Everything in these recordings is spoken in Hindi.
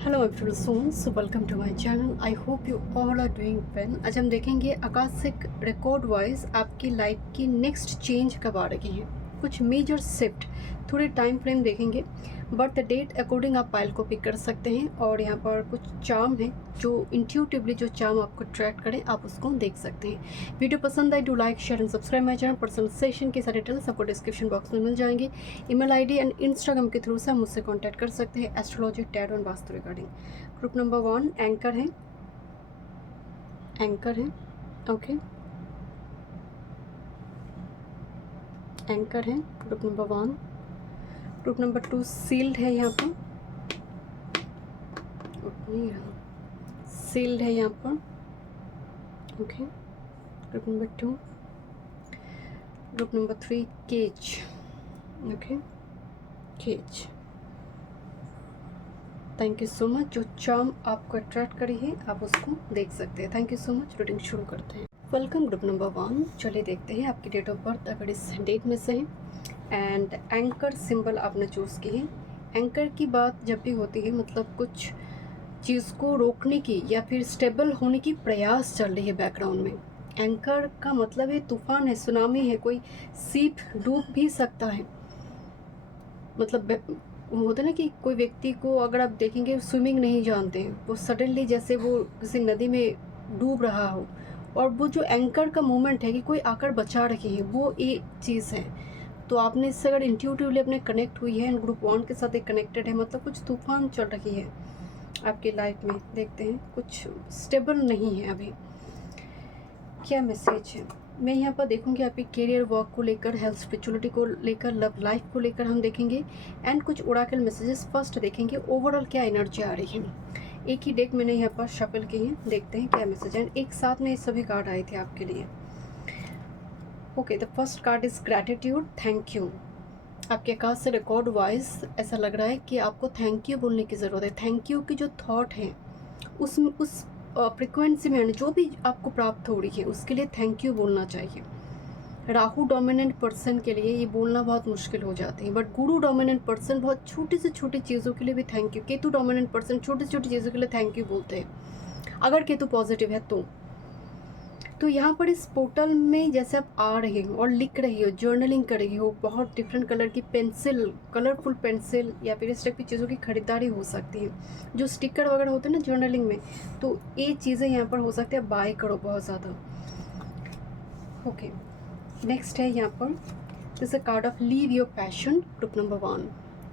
Hello everyone, so welcome to my channel. I hope you all are doing well. आज हम देखेंगे आकाशिक रिकॉर्ड वाइज आपकी लाइफ की नेक्स्ट चेंज कब आ रही है, कुछ मेजर शिफ्ट, थोड़े टाइम फ्रेम देखेंगे। बर्थ डेट अकॉर्डिंग आप फाइल को पिक कर सकते हैं और यहाँ पर कुछ चार्म है जो इंट्यूटिवली जो चार्म आपको अट्रैक्ट करें आप उसको देख सकते हैं। वीडियो पसंद आए do like share and subscribe my channel. Personal session के सारे डिटेल्स आपको डिस्क्रिप्शन बॉक्स में मिल जाएंगे। ईमेल आईडी एंड इंस्टाग्राम के थ्रू से आप मुझसे कॉन्टैक्ट कर सकते हैं astrology tarot and vastu regarding. Group number 1 anchor है, ओके, एंकर है group number 1। Group number 2 sealed है, यहाँ पर सील्ड है यहाँ पर, okay. Group number 2, group number 3 cage, okay, cage. Thank you so much. जो चार्म आपको अट्रैक्ट करी है आप उसको देख सकते हैं। Thank you so much. Reading शुरू करते हैं। Welcome group number 1। चलिए देखते हैं आपकी डेट ऑफ बर्थ अगर इस डेट में से है एंड एंकर सिंबल आपने चूज़ की है। एंकर की बात जब भी होती है मतलब कुछ चीज़ को रोकने की या फिर स्टेबल होने की प्रयास चल रही है बैकग्राउंड में। एंकर का मतलब है तूफान है, सुनामी है, कोई सीप डूब भी सकता है। मतलब होता है ना कि कोई व्यक्ति को अगर आप देखेंगे स्विमिंग नहीं जानते हैं, वो सडनली जैसे वो किसी नदी में डूब रहा हो और वो जो एंकर का मूवमेंट है कि कोई आकर बचा रही है, वो एक चीज़ है। तो आपने इससे अगर इंट्यूटिवली अपने कनेक्ट हुई है एंड ग्रुप 1 के साथ एक कनेक्टेड है, मतलब कुछ तूफान चल रही है आपकी लाइफ में। देखते हैं, कुछ स्टेबल नहीं है अभी। क्या मैसेज है मैं यहाँ पर देखूंगी आपकी करियर, वर्क को लेकर, हेल्थ, स्पिरिचुअलिटी को लेकर, लव लाइफ को लेकर हम देखेंगे एंड कुछ ओराकल मैसेजेस फर्स्ट देखेंगे। ओवरऑल क्या एनर्जी आ रही है। एक ही डेक मैंने यहाँ पर शफल की है, देखते हैं क्या मैसेज है। एक साथ में ये सभी कार्ड आए थे आपके लिए। Okay, the first card is gratitude, thank you. आपके आकाश से रिकॉर्ड वाइज ऐसा लग रहा है कि आपको थैंक यू बोलने की ज़रूरत है। थैंक यू की जो थॉट है उस फ्रिक्वेंसी में जो भी आपको प्राप्त हो रही है उसके लिए थैंक यू बोलना चाहिए। राहु डोमिनेंट पर्सन के लिए ये बोलना बहुत मुश्किल हो जाती है, बट गुरु डोमिनेंट पर्सन बहुत छोटी से छोटी चीज़ों के लिए भी thank you. Ketu dominant person छोटी से छोटी चीज़ों के लिए थैंक यू बोलते हैं अगर केतु पॉजिटिव है तो यहाँ पर इस पोर्टल में जैसे आप आ रहे हो और लिख रही हो, जर्नलिंग कर रही हो, बहुत डिफरेंट कलर की पेंसिल, कलरफुल पेंसिल या फिर इस टाइप की चीज़ों की खरीदारी हो सकती है। जो स्टिकर वगैरह होते हैं ना जर्नलिंग में, तो ये चीज़ें यहाँ पर हो सकती है, बाय करो बहुत ज़्यादा। ओके, नेक्स्ट है यहाँ पर this a card of leave your passion, group number 1।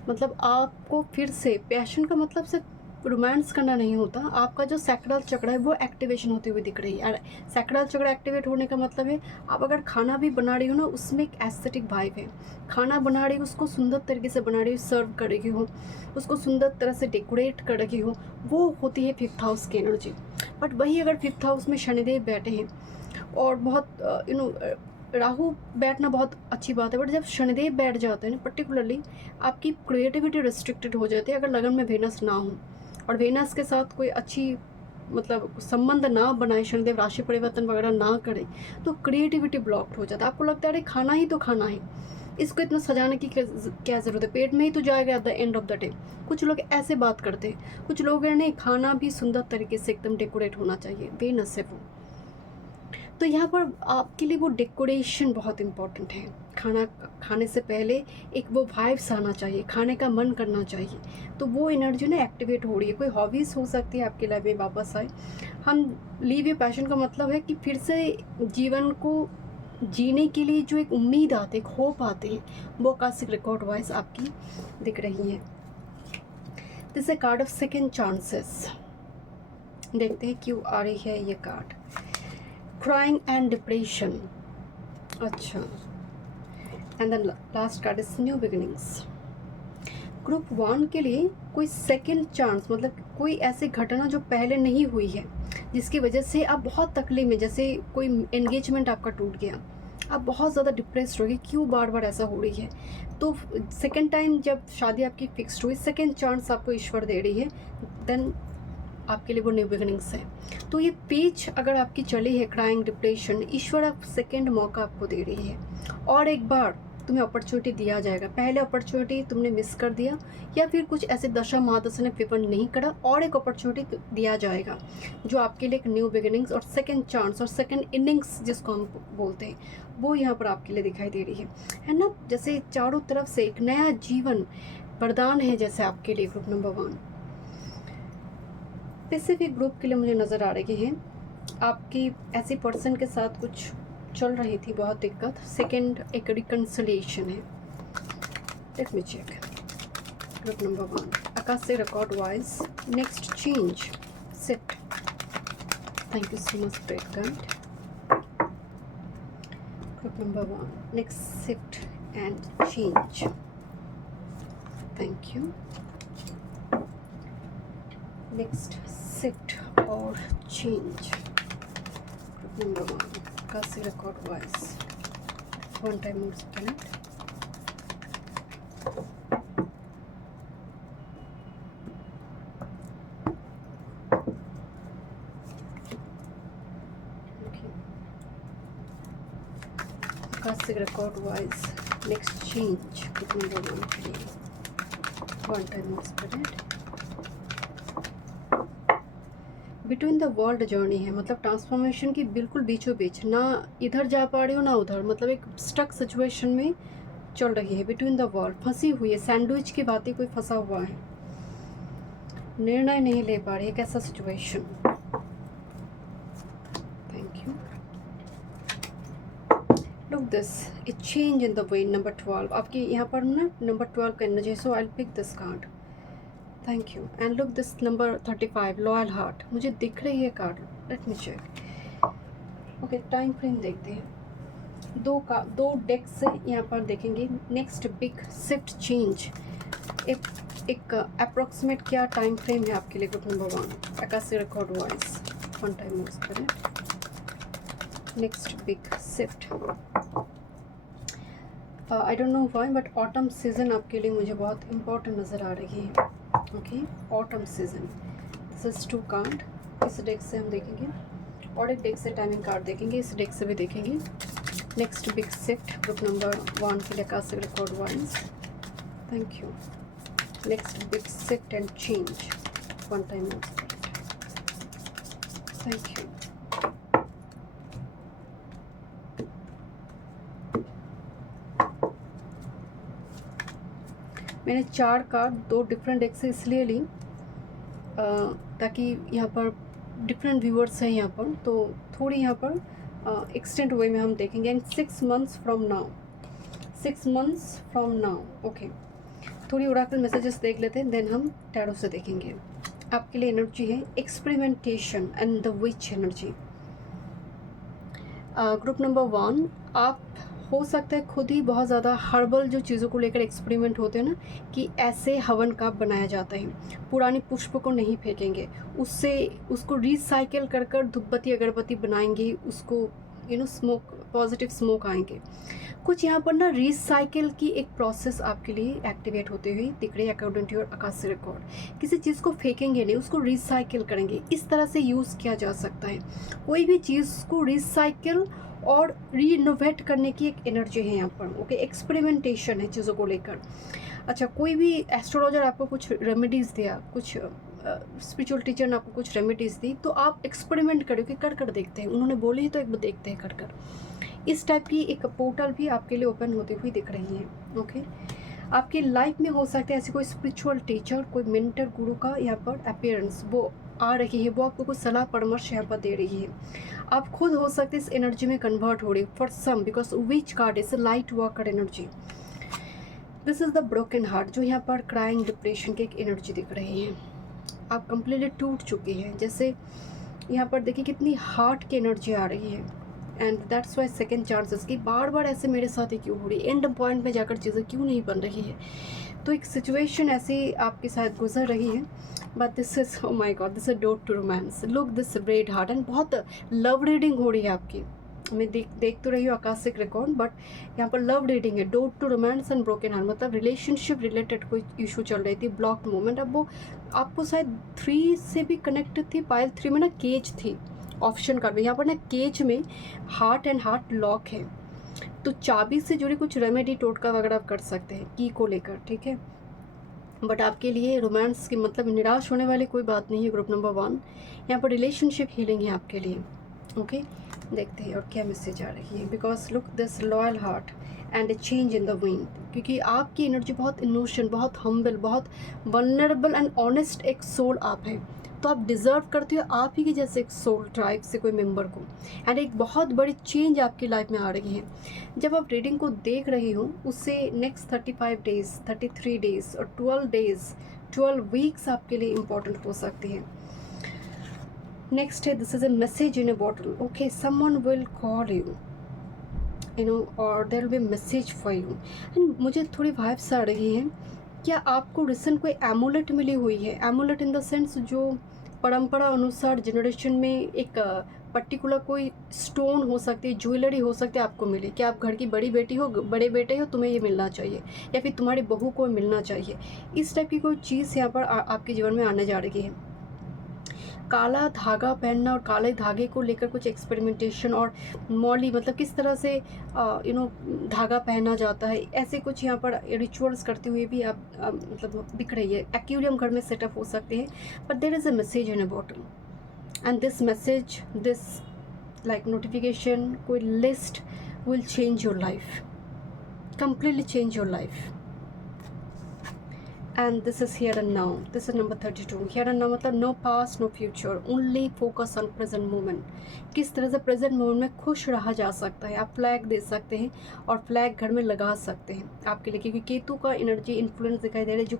मतलब आपको फिर से पैशन का मतलब सिर्फ रोमांस करना नहीं होता, आपका जो सैक्रल चक्र है वो एक्टिवेशन होती हुई दिख रही है। और सैक्रल चक्र एक्टिवेट होने का मतलब है आप अगर खाना भी बना रही हो ना, उसमें एक एस्थेटिक वाइब है। खाना बना रही हो, उसको सुंदर तरीके से बना रही हो, सर्व कर रही हो, उसको सुंदर तरह से डेकोरेट कर रही हो, वो होती है 5th हाउस की एनर्जी। बट वही अगर 5th हाउस में शनिदेव बैठे हैं और बहुत राहु बैठना बहुत अच्छी बात है, बट जब शनिदेव बैठ जाते हैं ना पर्टिकुलरली आपकी क्रिएटिविटी रिस्ट्रिक्टेड हो जाती है। अगर लगन में वेनस ना हो और वेनस के साथ कोई अच्छी मतलब संबंध ना बनाए, शनिदेव राशि परिवर्तन वगैरह ना करे, तो क्रिएटिविटी ब्लॉक्ड हो जाता है। आपको लगता है अरे खाना ही तो खाना है, इसको इतना सजाने की क्या ज़रूरत है, पेट में ही तो जाएगा at the end of the day. कुछ लोग ऐसे बात करते हैं, कुछ लोग हैं नहीं, खाना भी सुंदर तरीके से एकदम डेकोरेट होना चाहिए, वेनस है वो। तो यहाँ पर आपके लिए वो डेकोरेशन बहुत इम्पॉर्टेंट है। खाना खाने से पहले एक वो वाइब्स आना चाहिए, खाने का मन करना चाहिए, तो वो एनर्जी ना एक्टिवेट हो रही है। कोई हॉबीज़ हो सकती है आपकी लाइफ में वापस आए। हम लीव योर पैशन का मतलब है कि फिर से जीवन को जीने के लिए जो एक उम्मीद आती है, एक होप आती है, वो आकाशिक रिकॉर्ड वाइज आपकी दिख रही है। This A card of second chances. देखते हैं क्यों आ रही है ये कार्ड। क्राइंग एंड डिप्रेशन, अच्छा, and the last card is new beginnings. Group 1 के लिए कोई सेकेंड चांस, मतलब कोई ऐसी घटना जो पहले नहीं हुई है जिसकी वजह से आप बहुत तकलीफ में, जैसे कोई एंगेजमेंट आपका टूट गया, आप बहुत ज़्यादा डिप्रेस्ड हो गए, क्यों बार बार ऐसा हो रही है। तो सेकेंड टाइम जब शादी आपकी फिक्स्ड हुई, सेकेंड चांस आपको ईश्वर दे रही है, देन आपके लिए वो न्यू बिगिनिंग्स है। तो ये पेज अगर आपकी चली है क्राइंग डिप्रेशन, ईश्वर आप सेकेंड मौका आपको दे रही है और एक बार तुम्हें अपॉर्चुनिटी दिया जाएगा। पहले अपॉर्चुनिटी तुमने मिस कर दिया, या फिर कुछ ऐसे दशा महादशा ने फेवर नहीं करा, और एक अपॉर्चुनिटी दिया जाएगा जो आपके लिए एक न्यू बिगिनिंग्स और सेकंड चांस और सेकंड इनिंग्स जिसको हम बोलते हैं, वो यहाँ पर आपके लिए दिखाई दे रही है ना। जैसे चारों तरफ से एक नया जीवन वरदान है जैसे आपके लिए ग्रुप नंबर 1। स्पेसिफिक ग्रुप के लिए मुझे नज़र आ रही है आपकी ऐसी पर्सन के साथ कुछ चल रही थी बहुत दिक्कत, सेकंड एक रिकन्सिलिएशन है। Let me check group number 1 आकाश से record wise next change shift. Thank you so much great guide. Group number 1 next shift and change. Thank you. Next shift और change. Group number 1 Kasi record voice. One time more second. Okay. Kasi record voice. Next change. Group number 1 please. One time more second. Between the world journey है, मतलब ट्रांसफॉर्मेशन की बिल्कुल बीचों बीच, ना इधर जा पा रही हो ना उधर, मतलब एक स्टक सिचुएशन में चल रही है। बिटवीन द वर्ल्ड फंसी हुई है, सैंडविच की बातें कोई फंसा हुआ है, निर्णय नहीं ले पा रही है, कैसा situation. Thank you. Look this a change in the way number 12 आपकी यहाँ पर ना नंबर 12 का energy, so I will pick this card. Thank you. And look this number 35 loyal heart मुझे दिख रही है card. Let me check. Okay time frame देखते हैं। दो डेक से यहाँ पर देखेंगे नेक्स्ट बिग शिफ्ट चेंज। एक अप्रोक्सीमेट क्या टाइम फ्रेम है आपके लिए group number 1 Akashic record voice. One time use करें। Next big shift. I don't know why but autumn season आपके लिए मुझे बहुत इम्पोर्टेंट नज़र आ रही है। Okay autumn season. This is 2 card. इस डेक से हम देखेंगे और एक डेक से टाइमिंग कार्ड देखेंगे, इस डेक से भी देखेंगे। Next big shift group number 1 के लिए Akashic record voice. Thank you. Next big shift and change. One time. Thank you. मैंने 4 कार्ड 2 डिफरेंट डेक से इसलिए ली ताकि यहाँ पर डिफरेंट व्यूअर्स हैं यहाँ पर, तो थोड़ी यहाँ पर एक्सटेंड वे में हम देखेंगे। And 6 months from now, 6 months from now. Okay थोड़ी ओरेकल मैसेजेस देख लेते हैं, देन हम टैरो से देखेंगे। आपके लिए एनर्जी है experimentation and the which energy. Group number 1 आप हो सकता है खुद ही बहुत ज़्यादा हर्बल जो चीज़ों को लेकर एक्सपेरिमेंट होते हैं ना, कि ऐसे हवन का बनाया जाता है, पुरानी पुष्प को नहीं फेंकेंगे, उससे उसको रिसाइकिल कर कर धूपबत्ती अगरबत्ती बनाएंगे, उसको स्मोक पॉजिटिव स्मोक आएंगे। कुछ यहाँ पर ना रिसाइकिल की एक प्रोसेस आपके लिए एक्टिवेट होते हुए दिख रही है according to your akashic record. किसी चीज़ को फेंकेंगे नहीं, उसको रिसाइकिल करेंगे, इस तरह से यूज़ किया जा सकता है। कोई भी चीज़ को रिसाइकिल और रीइनोवेट करने की एक एनर्जी है यहाँ पर। ओके एक्सपेरिमेंटेशन है चीज़ों को लेकर। अच्छा कोई भी एस्ट्रोलॉजर आपको कुछ रेमेडीज़ दिया, कुछ स्पिरिचुअल टीचर ने आपको कुछ रेमेडीज़ दी, तो आप एक्सपेरिमेंट करो कि कर देखते हैं, उन्होंने बोले ही तो एक बार देखते हैं कर। इस टाइप की एक पोर्टल भी आपके लिए ओपन होती हुई दिख रही है। ओके आपकी लाइफ में हो सकता है ऐसी कोई स्पिरिचुअल टीचर, कोई मेंटर, गुरु का यहाँ पर अपीयरेंस वो आ रही है, वो आपको कुछ सलाह परामर्श यहाँ पर दे रही है। आप खुद हो सकते इस एनर्जी में कन्वर्ट हो रही for some, because which card is light worker energy. This is the broken heart, जो यहाँ पर क्राइंग डिप्रेशन की एक एनर्जी दिख रही है। आप कंप्लीटली टूट चुकी हैं, जैसे यहाँ पर देखिए कितनी हार्ट की एनर्जी आ रही है। And that's why second chances की बार बार ऐसे मेरे साथ ही क्यों हो रही है, एंड पॉइंट में जाकर चीज़ें क्यों नहीं बन रही है। तो एक सिचुएशन ऐसी आपके साथ गुजर रही है, but this is oh my god, this is door to romance. Look this red heart, and बहुत लव रीडिंग हो रही है आपकी। मैं देख तो रही हूँ आकाशिक रिकॉर्ड, बट यहाँ पर लव रीडिंग है। Door to romance and broken heart, मतलब रिलेशनशिप रिलेटेड कोई इशू चल रही थी, ब्लॉक मोमेंट। अब वो आपको शायद 3 से भी कनेक्टेड थी। पायल 3 में ना केज थी, ऑप्शन कार्ड में। यहाँ पर ना केज में हार्ट एंड हार्ट लॉक है। तो चाबी से जुड़ी कुछ रेमेडी टोटका वगैरह आप कर सकते हैं की को लेकर, ठीक है। बट आपके लिए रोमांस की मतलब निराश होने वाली कोई बात नहीं है ग्रुप नंबर 1। यहाँ पर रिलेशनशिप हीलिंग है आपके लिए, ओके। देखते हैं और क्या मैसेज आ रही है। Because look this loyal heart and A change in the wind, क्योंकि आपकी एनर्जी बहुत इनोशन, बहुत हम्बल, बहुत वनरेबल एंड ऑनेस्ट एक सोल आप हैं। तो आप डिज़र्व करते हो आप ही के जैसे एक सोल ट्राइब से कोई मेंबर को, एंड एक बहुत बड़ी चेंज आपकी लाइफ में आ रही है। जब आप रीडिंग को देख रहे हो उससे नेक्स्ट 35 डेज, 33 डेज और 12 डेज, 12 वीक्स आपके लिए इम्पॉर्टेंट हो सकती है। नेक्स्ट है this is a message in a bottle, okay. Someone will call you, you know, और there will be message for you. And मुझे थोड़ी वाइब्स आ रही हैं, क्या आपको रिसेंट कोई एमुलेट मिली हुई है? एमुलेट इन द सेंस जो परंपरा अनुसार जनरेशन में एक पर्टिकुलर कोई स्टोन हो सकती है, ज्वेलरी हो सकती है, आपको मिले। क्या आप घर की बड़ी बेटी हो, बड़े बेटे हो, तुम्हें ये मिलना चाहिए, या फिर तुम्हारी बहू को मिलना चाहिए। इस टाइप की कोई चीज़ यहाँ पर आपके जीवन में आने जा रही है। काला धागा पहनना और काले धागे को लेकर कुछ एक्सपेरिमेंटेशन और मौली, मतलब किस तरह से धागा पहना जाता है, ऐसे कुछ यहाँ पर रिचुअल्स करते हुए भी आप मतलब दिख रही है। एक्वेरियम घर में सेटअप हो सकते हैं, but there is a message in a bottle, and this message, this like notification, कोई list will change your life, completely change your life. And this is here and now, this is number 32. here and now मतलब no past no future, only focus on present moment। किस तरह से प्रेजेंट मोमेंट में खुश रहा जा सकता है। आप फ्लैग दे सकते हैं और फ्लैग घर में लगा सकते हैं आपके लिए, क्योंकि केतु का एनर्जी इन्फ्लुएंस दिखाई दे रहा है, जो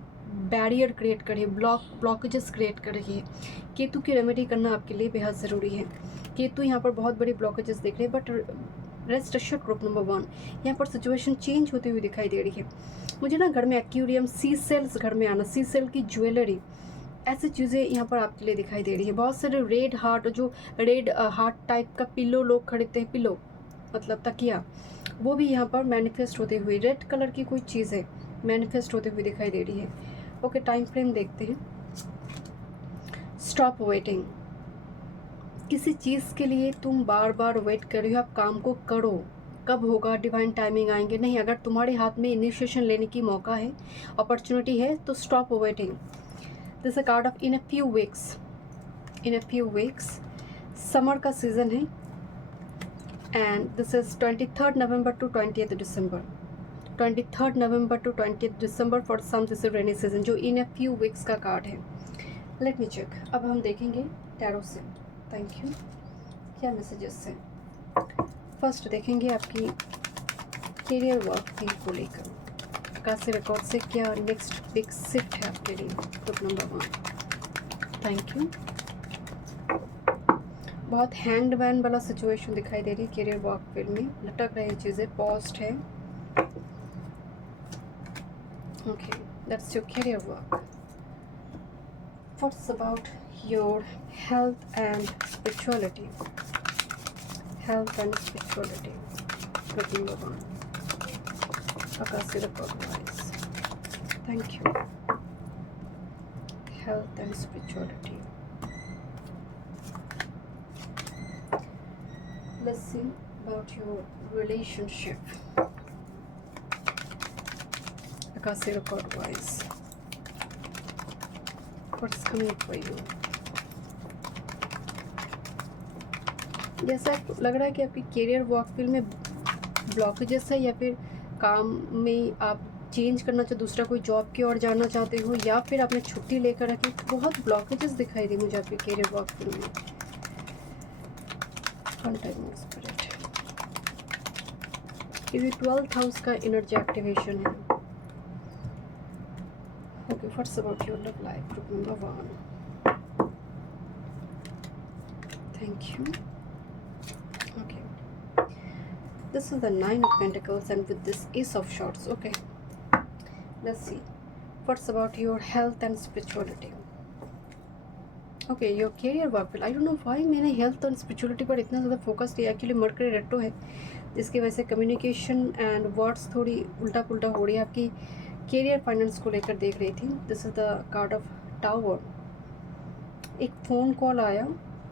बैरियर क्रिएट कर रही है, ब्लॉकेजेस क्रिएट कर रही है। केतु की रेमेडी करना आपके लिए बेहद ज़रूरी है। केतु यहाँ पर बहुत बड़ी ब्लॉकेजेस दिख रहे हैं, but rest assured group number 1 यहाँ पर सिचुएशन चेंज होती हुई दिखाई दे रही है मुझे ना। घर में एक्वेरियम, सी सेल्स घर में आना, सी सेल की ज्वेलरी, ऐसी चीज़ें यहाँ पर आपके लिए दिखाई दे रही है। बहुत सारे रेड हार्ट, जो रेड हार्ट टाइप का पिलो लोग खरीदते हैं, पिलो मतलब तकिया, वो भी यहाँ पर मैनिफेस्ट होते हुए, रेड कलर की कोई चीज़ है मैनिफेस्ट होते हुए दिखाई दे रही है। ओके, टाइम फ्रेम देखते हैं। स्टॉप वेटिंग, किसी चीज़ के लिए तुम बार बार वेट कर रही हो, आप काम को करो, कब होगा, डिवाइन टाइमिंग आएंगे, नहीं। अगर तुम्हारे हाथ में इनिशिएशन लेने की मौका है, अपॉर्चुनिटी है, तो stop waiting. This a card of in a few weeks, in a few weeks. Summer का सीज़न है, and this is 23 November to 20 December, 23 November to 20 December for some this is rainy season, जो इन अ फ्यू वीक्स का कार्ड है। Let me check. अब हम देखेंगे टैरो से। Thank you. क्या मैसेजेस हैं? फर्स्ट देखेंगे आपकी करियर वर्क को लेकर, आकाशी रिकॉर्ड से क्या नेक्स्ट बिग शिफ्ट है आपके लिए, ग्रुप नंबर 1। Thank you. बहुत हैंड मैन वाला सिचुएशन दिखाई दे रही है करियर वर्क फील्ड में, लटक रही चीज़ें, पॉस्ट है। Okay, that's your career work. What's about your health and spirituality, health and spirituality, group number 1, Akashic record wise. Thank you. Health and spirituality. Let's see about your relationship, Akashic record wise. What's coming for you? जैसा लग रहा है कि आपकी करियर वर्क फील्ड में ब्लॉकेजेस है, या फिर काम में आप चेंज करना चाहते, दूसरा कोई जॉब की ओर जाना चाहते हो, या फिर आपने छुट्टी लेकर रखी। बहुत ब्लॉकेजेस दिखाई दी मुझे आपके करियर वर्क फील्ड में। स्पिरिट, ये 12th हाउस का एनर्जी एक्टिवेशन है। Okay, what's about your love life, group number 1। Thank you. This is the 9 of Pentacles, and with this Ace of Swords. Okay, let's see what's about your health and spirituality. Okay, your career work field. I don't know why मैंने health और spirituality पर इतना ज़्यादा फोकस किया। एक्चुअली मर्करी रेट्रो है, जिसकी वजह से कम्युनिकेशन एंड वर्ड्स थोड़ी उल्टा पुल्टा हो रही है। आपकी कैरियर फाइनेंस को लेकर देख रही थी। This is the card of tower. एक फ़ोन कॉल आया,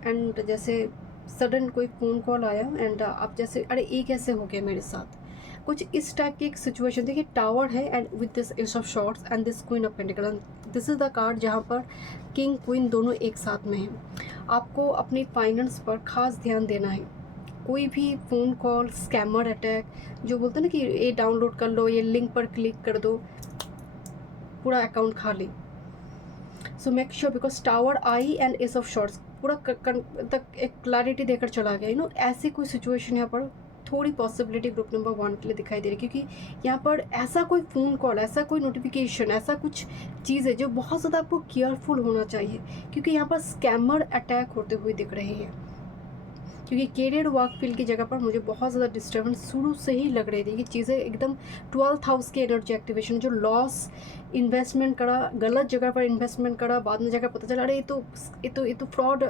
एंड जैसे सडन कोई फ़ोन कॉल आया एंड आप जैसे अरे ये कैसे हो गया मेरे साथ, कुछ इस टाइप की एक सिचुएशन। देखिए टावर है and with this ace of shorts and this queen of pentacle, this is the card जहाँ पर किंग क्वीन दोनों एक साथ में हैं। आपको अपनी फाइनेंस पर खास ध्यान देना है। कोई भी फ़ोन कॉल, स्कैमर अटैक, जो बोलते हैं ना कि ये डाउनलोड कर लो, ये लिंक पर क्लिक कर दो, पूरा अकाउंट खाली। So make sure, because tower I and S of shorts पूरा तक एक क्लैरिटी देकर चला गया। यू नो ऐसी कोई सिचुएशन यहाँ पर थोड़ी पॉसिबिलिटी ग्रुप नंबर 1 के लिए दिखाई दे रही है, क्योंकि यहाँ पर ऐसा कोई फ़ोन कॉल, ऐसा कोई नोटिफिकेशन, ऐसा कुछ चीज़ है जो बहुत ज़्यादा आपको केयरफुल होना चाहिए, क्योंकि यहाँ पर स्कैमर अटैक होते हुए दिख रहे हैं। क्योंकि कैरियर वर्क फील्ड की जगह पर मुझे बहुत ज़्यादा डिस्टर्बेंस शुरू से ही लग रही थी कि चीज़ें एकदम 12th हाउस की एनर्जी एक्टिवेशन, जो लॉस, इन्वेस्टमेंट करा, गलत जगह पर इन्वेस्टमेंट करा, बाद में जाकर पता चला अरे ये तो फ्रॉड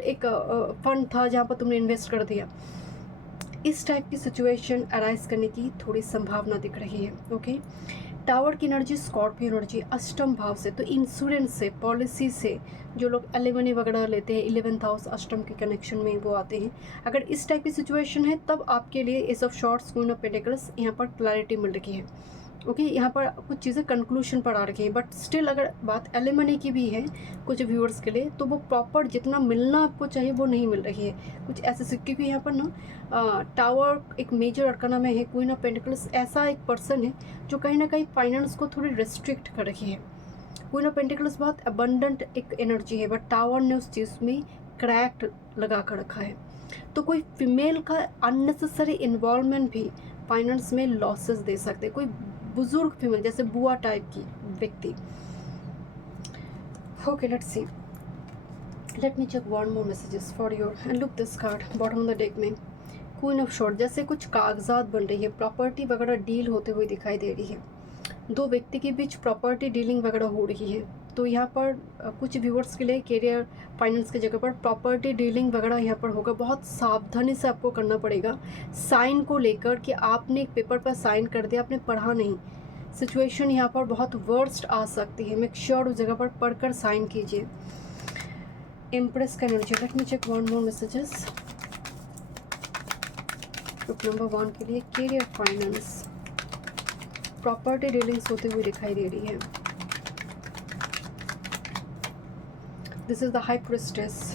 एक फंड था जहाँ पर तुमने इन्वेस्ट कर दिया। इस टाइप की सिचुएशन अराइज करने की थोड़ी संभावना दिख रही है। ओके, टावर की एनर्जी स्कॉर्पियो एनर्जी अष्टम भाव से, तो इंश्योरेंस से, पॉलिसी से, जो लोग एलिमनी वगैरह लेते हैं 11th हाउस अष्टम के कनेक्शन में वो आते हैं। अगर इस टाइप की सिचुएशन है तब आपके लिए S of shorts, queen of pentacles यहाँ पर क्लैरिटी मिल रही है। ओके, यहाँ पर कुछ चीज़ें कंक्लूशन पर आ रही हैं, बट स्टिल अगर बात एलिमनी की भी है कुछ व्यूअर्स के लिए, तो वो प्रॉपर जितना मिलना आपको चाहिए वो नहीं मिल रही है। कुछ ऐसे, क्योंकि यहाँ पर ना टावर एक मेजर अरकाना में है, क्वीन ऑफ पेंटिकल्स ऐसा एक पर्सन है जो कहीं ना कहीं फाइनेंस को थोड़ी रिस्ट्रिक्ट कर रही है। क्वीन ऑफ पेंटिकल्स बहुत अबंडेंट एक एनर्जी है, बट टावर ने उस चीज़ में क्रैक लगा कर रखा है। तो कोई फीमेल का अननेसेसरी इन्वॉल्वमेंट भी फाइनेंस में लॉसेस दे सकते, कोई बुजुर्ग फीमेल जैसे बुआ टाइप की व्यक्ति। Okay, let's see, let me check one more messages for your and look this card bottom of the deck में क्वीन ऑफ शॉर्ट, जैसे कुछ कागजात बन रही है, प्रॉपर्टी वगैरह डील होते हुए दिखाई दे रही है, दो व्यक्ति के बीच प्रॉपर्टी डीलिंग वगैरह हो रही है। तो यहाँ पर कुछ व्यूअर्स के लिए कैरियर फाइनेंस की जगह पर प्रॉपर्टी डीलिंग वगैरह यहाँ पर होगा। बहुत सावधानी से आपको करना पड़ेगा साइन को लेकर, कि आपने एक पेपर पर साइन कर दिया, आपने पढ़ा नहीं, सिचुएशन यहाँ पर बहुत वर्स्ट आ सकती है। मेक श्योर उस जगह पर पढ़कर साइन कीजिए। एम्प्रेस का energy, let me check one more messages group number 1 के लिए कैरियर फाइनेंस, प्रॉपर्टी डीलिंग्स होते हुए दिखाई दे रही है। This is the high priestess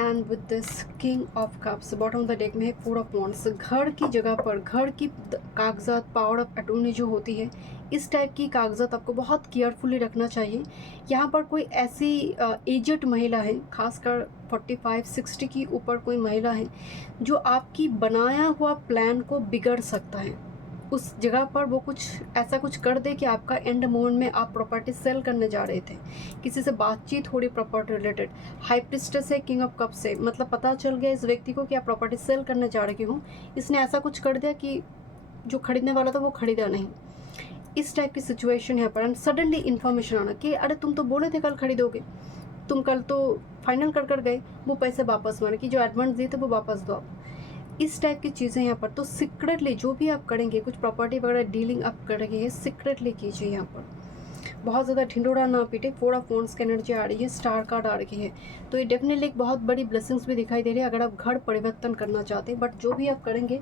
and with this king of cups, bottom of the deck में है फोर ऑफ वॉन्ड्स। घर की जगह पर घर की कागजात, पावर ऑफ अटॉर्नी जो होती है, इस टाइप की कागजात आपको बहुत केयरफुली रखना चाहिए। यहाँ पर कोई ऐसी एजेड महिला है, खासकर 45-60 की ऊपर कोई महिला है, जो आपकी बनाया हुआ प्लान को बिगड़ सकता है। उस जगह पर वो कुछ ऐसा कुछ कर दे कि आपका एंड मोमेंट में आप प्रॉपर्टी सेल करने जा रहे थे, किसी से बातचीत हो रही प्रॉपर्टी रिलेटेड। हाई प्रिस्टेस है किंग ऑफ कप से, मतलब पता चल गया इस व्यक्ति को कि आप प्रॉपर्टी सेल करने जा रहे हो, इसने ऐसा कुछ कर दिया कि जो खरीदने वाला था वो खरीदा नहीं। इस टाइप की सिचुएशन यहाँ पर, एंड सडनली इन्फॉर्मेशन आना कि अरे तुम तो बोले थे कल खरीदोगे, तुम कल तो फाइनल कर गए, वो पैसे वापस माने कि जो एडवांस दिए थे वो वापस दो आप। इस टाइप की चीज़ें यहाँ पर। तो सीक्रेटली जो भी आप करेंगे, कुछ प्रॉपर्टी वगैरह डीलिंग आप कर रहे हैं, सीक्रेटली कीजिए। यहाँ पर बहुत ज़्यादा ढिंडोरा ना पीटे। फोर ऑफ वॉन्ड्स की एनर्जी आ रही है, स्टार कार्ड आ रही है, तो ये डेफिनेटली एक बहुत बड़ी ब्लेसिंग्स भी दिखाई दे रही है अगर आप घर परिवर्तन करना चाहते हैं। बट जो भी आप करेंगे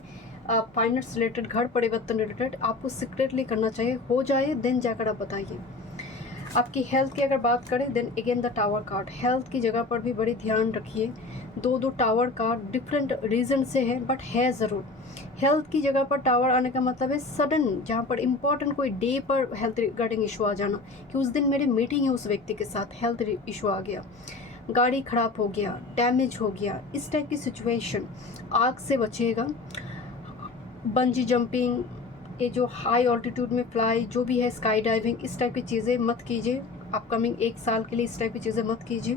फाइनेंस रिलेटेड, घर परिवर्तन रिलेटेड, आपको सीक्रेटली करना चाहिए। हो जाए देन जाकर आप बताइए। आपकी हेल्थ की अगर बात करें, then again the tower card, health की जगह पर भी बड़ी ध्यान रखिए। दो टावर कार्ड डिफरेंट रीजन से है, बट है ज़रूर। हेल्थ की जगह पर टावर आने का मतलब है सडन, जहाँ पर इंपॉर्टेंट कोई डे पर हेल्थ रिगार्डिंग इशू आ जाना, कि उस दिन मेरी मीटिंग है उस व्यक्ति के साथ, हेल्थ इशू आ गया, गाड़ी खराब हो गया, डैमेज हो गया, इस टाइप की सिचुएशन। आग से बचिएगा। बंजी जंपिंग, ये जो हाई ऑल्टीट्यूड में फ्लाई, जो भी है, स्काई डाइविंग, इस टाइप की चीज़ें मत कीजिए। अपकमिंग 1 साल के लिए इस टाइप की चीज़ें मत कीजिए।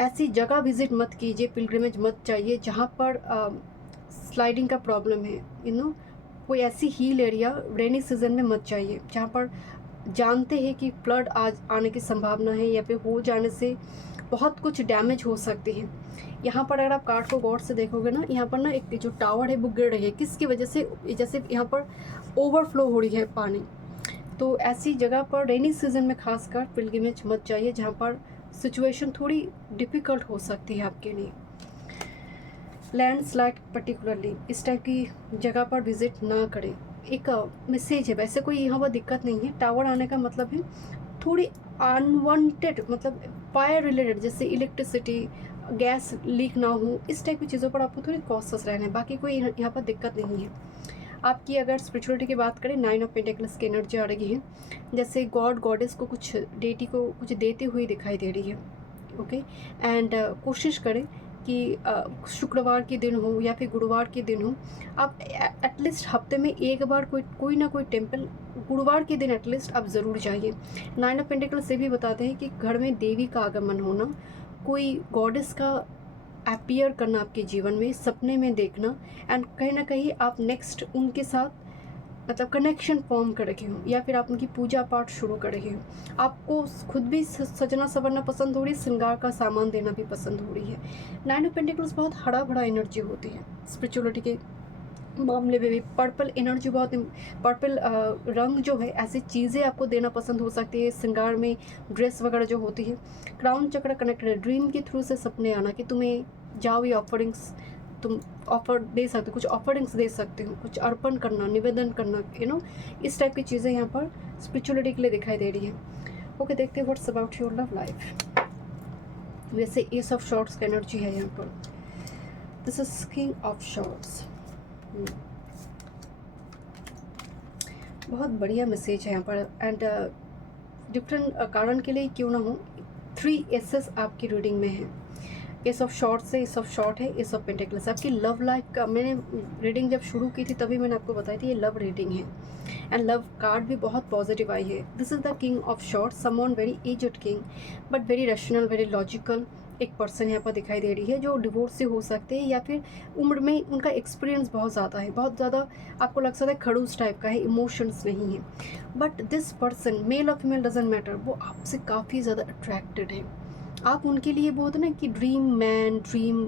ऐसी जगह विजिट मत कीजिए, पिलग्रिमेज मत जाइए जहाँ पर स्लाइडिंग का प्रॉब्लम है। कोई ऐसी हील एरिया रेनी सीजन में मत जाइए जहाँ पर जानते हैं कि फ्लड आने की संभावना है, या फिर हो जाने से बहुत कुछ डैमेज हो सकती है। यहाँ पर अगर आप कार्ड को गौर से देखोगे ना, यहाँ पर ना एक जो टावर है वो गिर रही है, किसकी वजह से, जैसे यहाँ पर ओवरफ्लो हो रही है पानी। तो ऐसी जगह पर रेनी सीजन में खासकर पिलग्रिमेज मत जाइए जहाँ पर सिचुएशन थोड़ी डिफ़िकल्ट हो सकती है आपके लिए। लैंडस्लाइड पर्टिकुलरली इस टाइप की जगह पर विज़िट ना करें। एक मैसेज है, वैसे कोई यहाँ पर दिक्कत नहीं है। टावर आने का मतलब है थोड़ी अनवांटेड, मतलब फायर रिलेटेड, जैसे इलेक्ट्रिसिटी, गैस लीक ना हो, इस टाइप की चीज़ों पर आपको थोड़ी कॉशियस रहना है। बाकी कोई यहाँ पर दिक्कत नहीं है। आपकी अगर स्पिरिचुअलिटी की बात करें, 9 ऑफ पेंटिकल्स की एनर्जी आ रही है, जैसे गॉड गॉडेस को कुछ डेटी को कुछ देते हुए दिखाई दे रही है। ओके, एंड कोशिश करें कि शुक्रवार के दिन हो या फिर गुरुवार के दिन हो, आप एटलीस्ट हफ्ते में एक बार कोई ना कोई टेम्पल गुरुवार के दिन एटलीस्ट आप ज़रूर जाइए। 9 ऑफ पेंटिकल्स से भी बताते हैं कि घर में देवी का आगमन होना, कोई गॉडेस का अपीयर करना आपके जीवन में, सपने में देखना, एंड कहीं ना कहीं आप नेक्स्ट उनके साथ मतलब कनेक्शन फॉर्म कर रहे हो, या फिर आप उनकी पूजा पाठ शुरू कर रहे हो। आपको खुद भी सजना संवरना पसंद हो रही है, श्रृंगार का सामान देना भी पसंद हो रही है। 9 ऑफ पेंटिकल्स बहुत हरा भरा एनर्जी होती है स्पिरिचुअलिटी के मामले में भी। पर्पल एनर्जी बहुत, पर्पल रंग जो है, ऐसी चीज़ें आपको देना पसंद हो सकती है श्रृंगार में, ड्रेस वगैरह जो होती है। क्राउन चक्र कनेक्टेड है ड्रीम के थ्रू से सपने आना, कि तुम्हें जाओ ये ऑफरिंग्स तुम ऑफर दे सकते हो, कुछ ऑफरिंग्स दे सकते हो, कुछ अर्पण करना, निवेदन करना, इस टाइप की चीज़ें यहाँ पर स्पिरिचुअलिटी के लिए दिखाई दे रही है। ओके, देखते हैं what's about your love life. वैसे एस ऑफ शॉर्ट्स का एनर्जी है यहाँ पर, this is king of shorts. बहुत बढ़िया मैसेज है यहाँ पर, एंड डिफरेंट कारण के लिए क्यों ना हो, 3 एसेस आपकी रीडिंग में है। एस ऑफ शॉर्ट से एस ऑफ शॉर्ट है, एस ऑफ पेंटिकल्स। आपकी लव लाइफ का मैंने रीडिंग जब शुरू की थी तभी मैंने आपको बताई थी ये लव रीडिंग है, एंड लव कार्ड भी बहुत पॉजिटिव आई है। This is the king of short, someone very aged king but very rational, very logical. एक पर्सन यहाँ पर दिखाई दे रही है जो डिवोर्स से हो सकते हैं, या फिर उम्र में उनका एक्सपीरियंस बहुत ज़्यादा है, बहुत ज़्यादा आपको लग सकता है खड़ूस टाइप का है, इमोशंस नहीं है। बट दिस पर्सन, मेल और फीमेल डजेंट मैटर, वो आपसे काफ़ी ज़्यादा अट्रैक्टेड है। आप उनके लिए वो होता है ना कि ड्रीम मैन, ड्रीम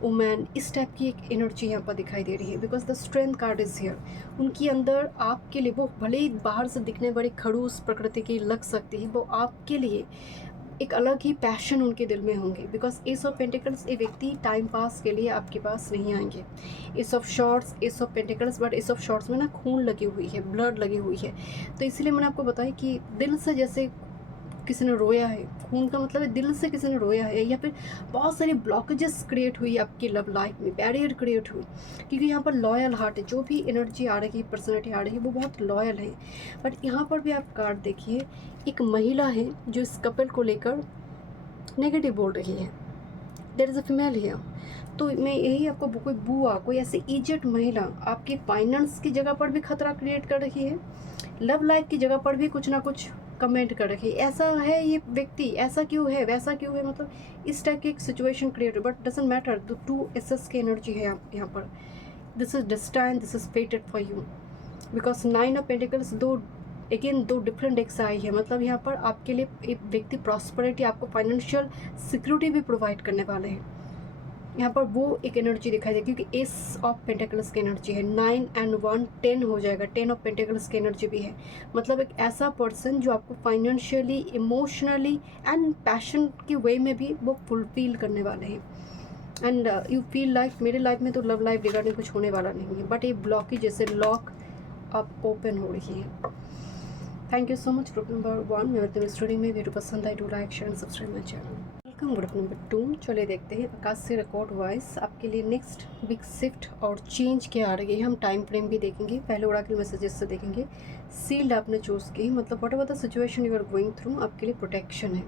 वुमेन, इस टाइप की एक एनर्जी यहाँ पर दिखाई दे रही है। Because the strength card is here. उनके अंदर आपके लिए, वो भले ही बाहर से दिखने बड़े खड़ूस प्रकृति की लग सकती है, वो आपके लिए एक अलग ही पैशन उनके दिल में होंगे। बिकॉज एस ऑफ पेंटिकल्स, ये व्यक्ति टाइम पास के लिए आपके पास नहीं आएंगे। S of shorts, S of pentacles, but S of shorts में ना खून लगी हुई है, ब्लड लगी हुई है, तो इसीलिए मैंने आपको बताया कि दिल से जैसे किसी ने रोया है, खून का मतलब है दिल से किसी ने रोया है, या फिर बहुत सारी ब्लॉकेजेस क्रिएट हुई आपकी लव लाइफ में, बैरियर क्रिएट हुई, क्योंकि यहाँ पर लॉयल हार्ट है। जो भी एनर्जी आ रही है, पर्सनैलिटी आ रही है, वो बहुत लॉयल है। बट यहाँ पर भी आप कार्ड देखिए, एक महिला है जो इस कपल को लेकर नेगेटिव बोल रही है। There is a female here. तो मैं यही आपको कोई बुआ, कोई ऐसी एजेड महिला आपकी फाइनेंस की जगह पर भी खतरा क्रिएट कर रही है, लव लाइफ की जगह पर भी कुछ ना कुछ कमेंट कर रखी है, ऐसा है ये व्यक्ति, ऐसा क्यों है, वैसा क्यों है, मतलब इस टाइप की एक सिचुएशन क्रिएट है। But doesn't matter, the 2 aces की एनर्जी है यहाँ पर। This is destine, this is fated for you. Because 9 of pentacles, दो डिफरेंट डेक्स आई है। मतलब यहाँ पर आपके लिए एक व्यक्ति प्रॉस्पेरिटी, आपको फाइनेंशियल सिक्योरिटी भी प्रोवाइड करने वाले हैं। यहाँ पर वो एक एनर्जी दिखाई दे, क्योंकि एस ऑफ पेंटिकल्स की एनर्जी है, 9 एंड 1 10 हो जाएगा, 10 ऑफ पेंटिकल्स की एनर्जी भी है। मतलब एक ऐसा पर्सन जो आपको फाइनेंशियली, इमोशनली एंड पैशन की वे में भी वो फुलफिल करने वाले हैं। एंड यू फील लाइक मेरे लाइफ में तो लव लाइफ रिगार्डिंग कुछ होने वाला नहीं है, बट ये ब्लॉकेज जैसे लॉक अब ओपन हो रही है। Thank you so much. Group number 1 मेरे स्टूडियो में वीडियो पसंद आई, do like share and subscribe my channel. Welcome group number 2। चलिए देखते हैं आकाश से रिकॉर्ड वाइज आपके लिए नेक्स्ट बिग शिफ्ट और चेंज क्या आ रही है। हम टाइम फ्रेम भी देखेंगे, पहले ओरेकल मैसेजेस से देखेंगे। सील्ड आपने चूज़ की, मतलब whatever the situation you are going through, आपके लिए प्रोटेक्शन है।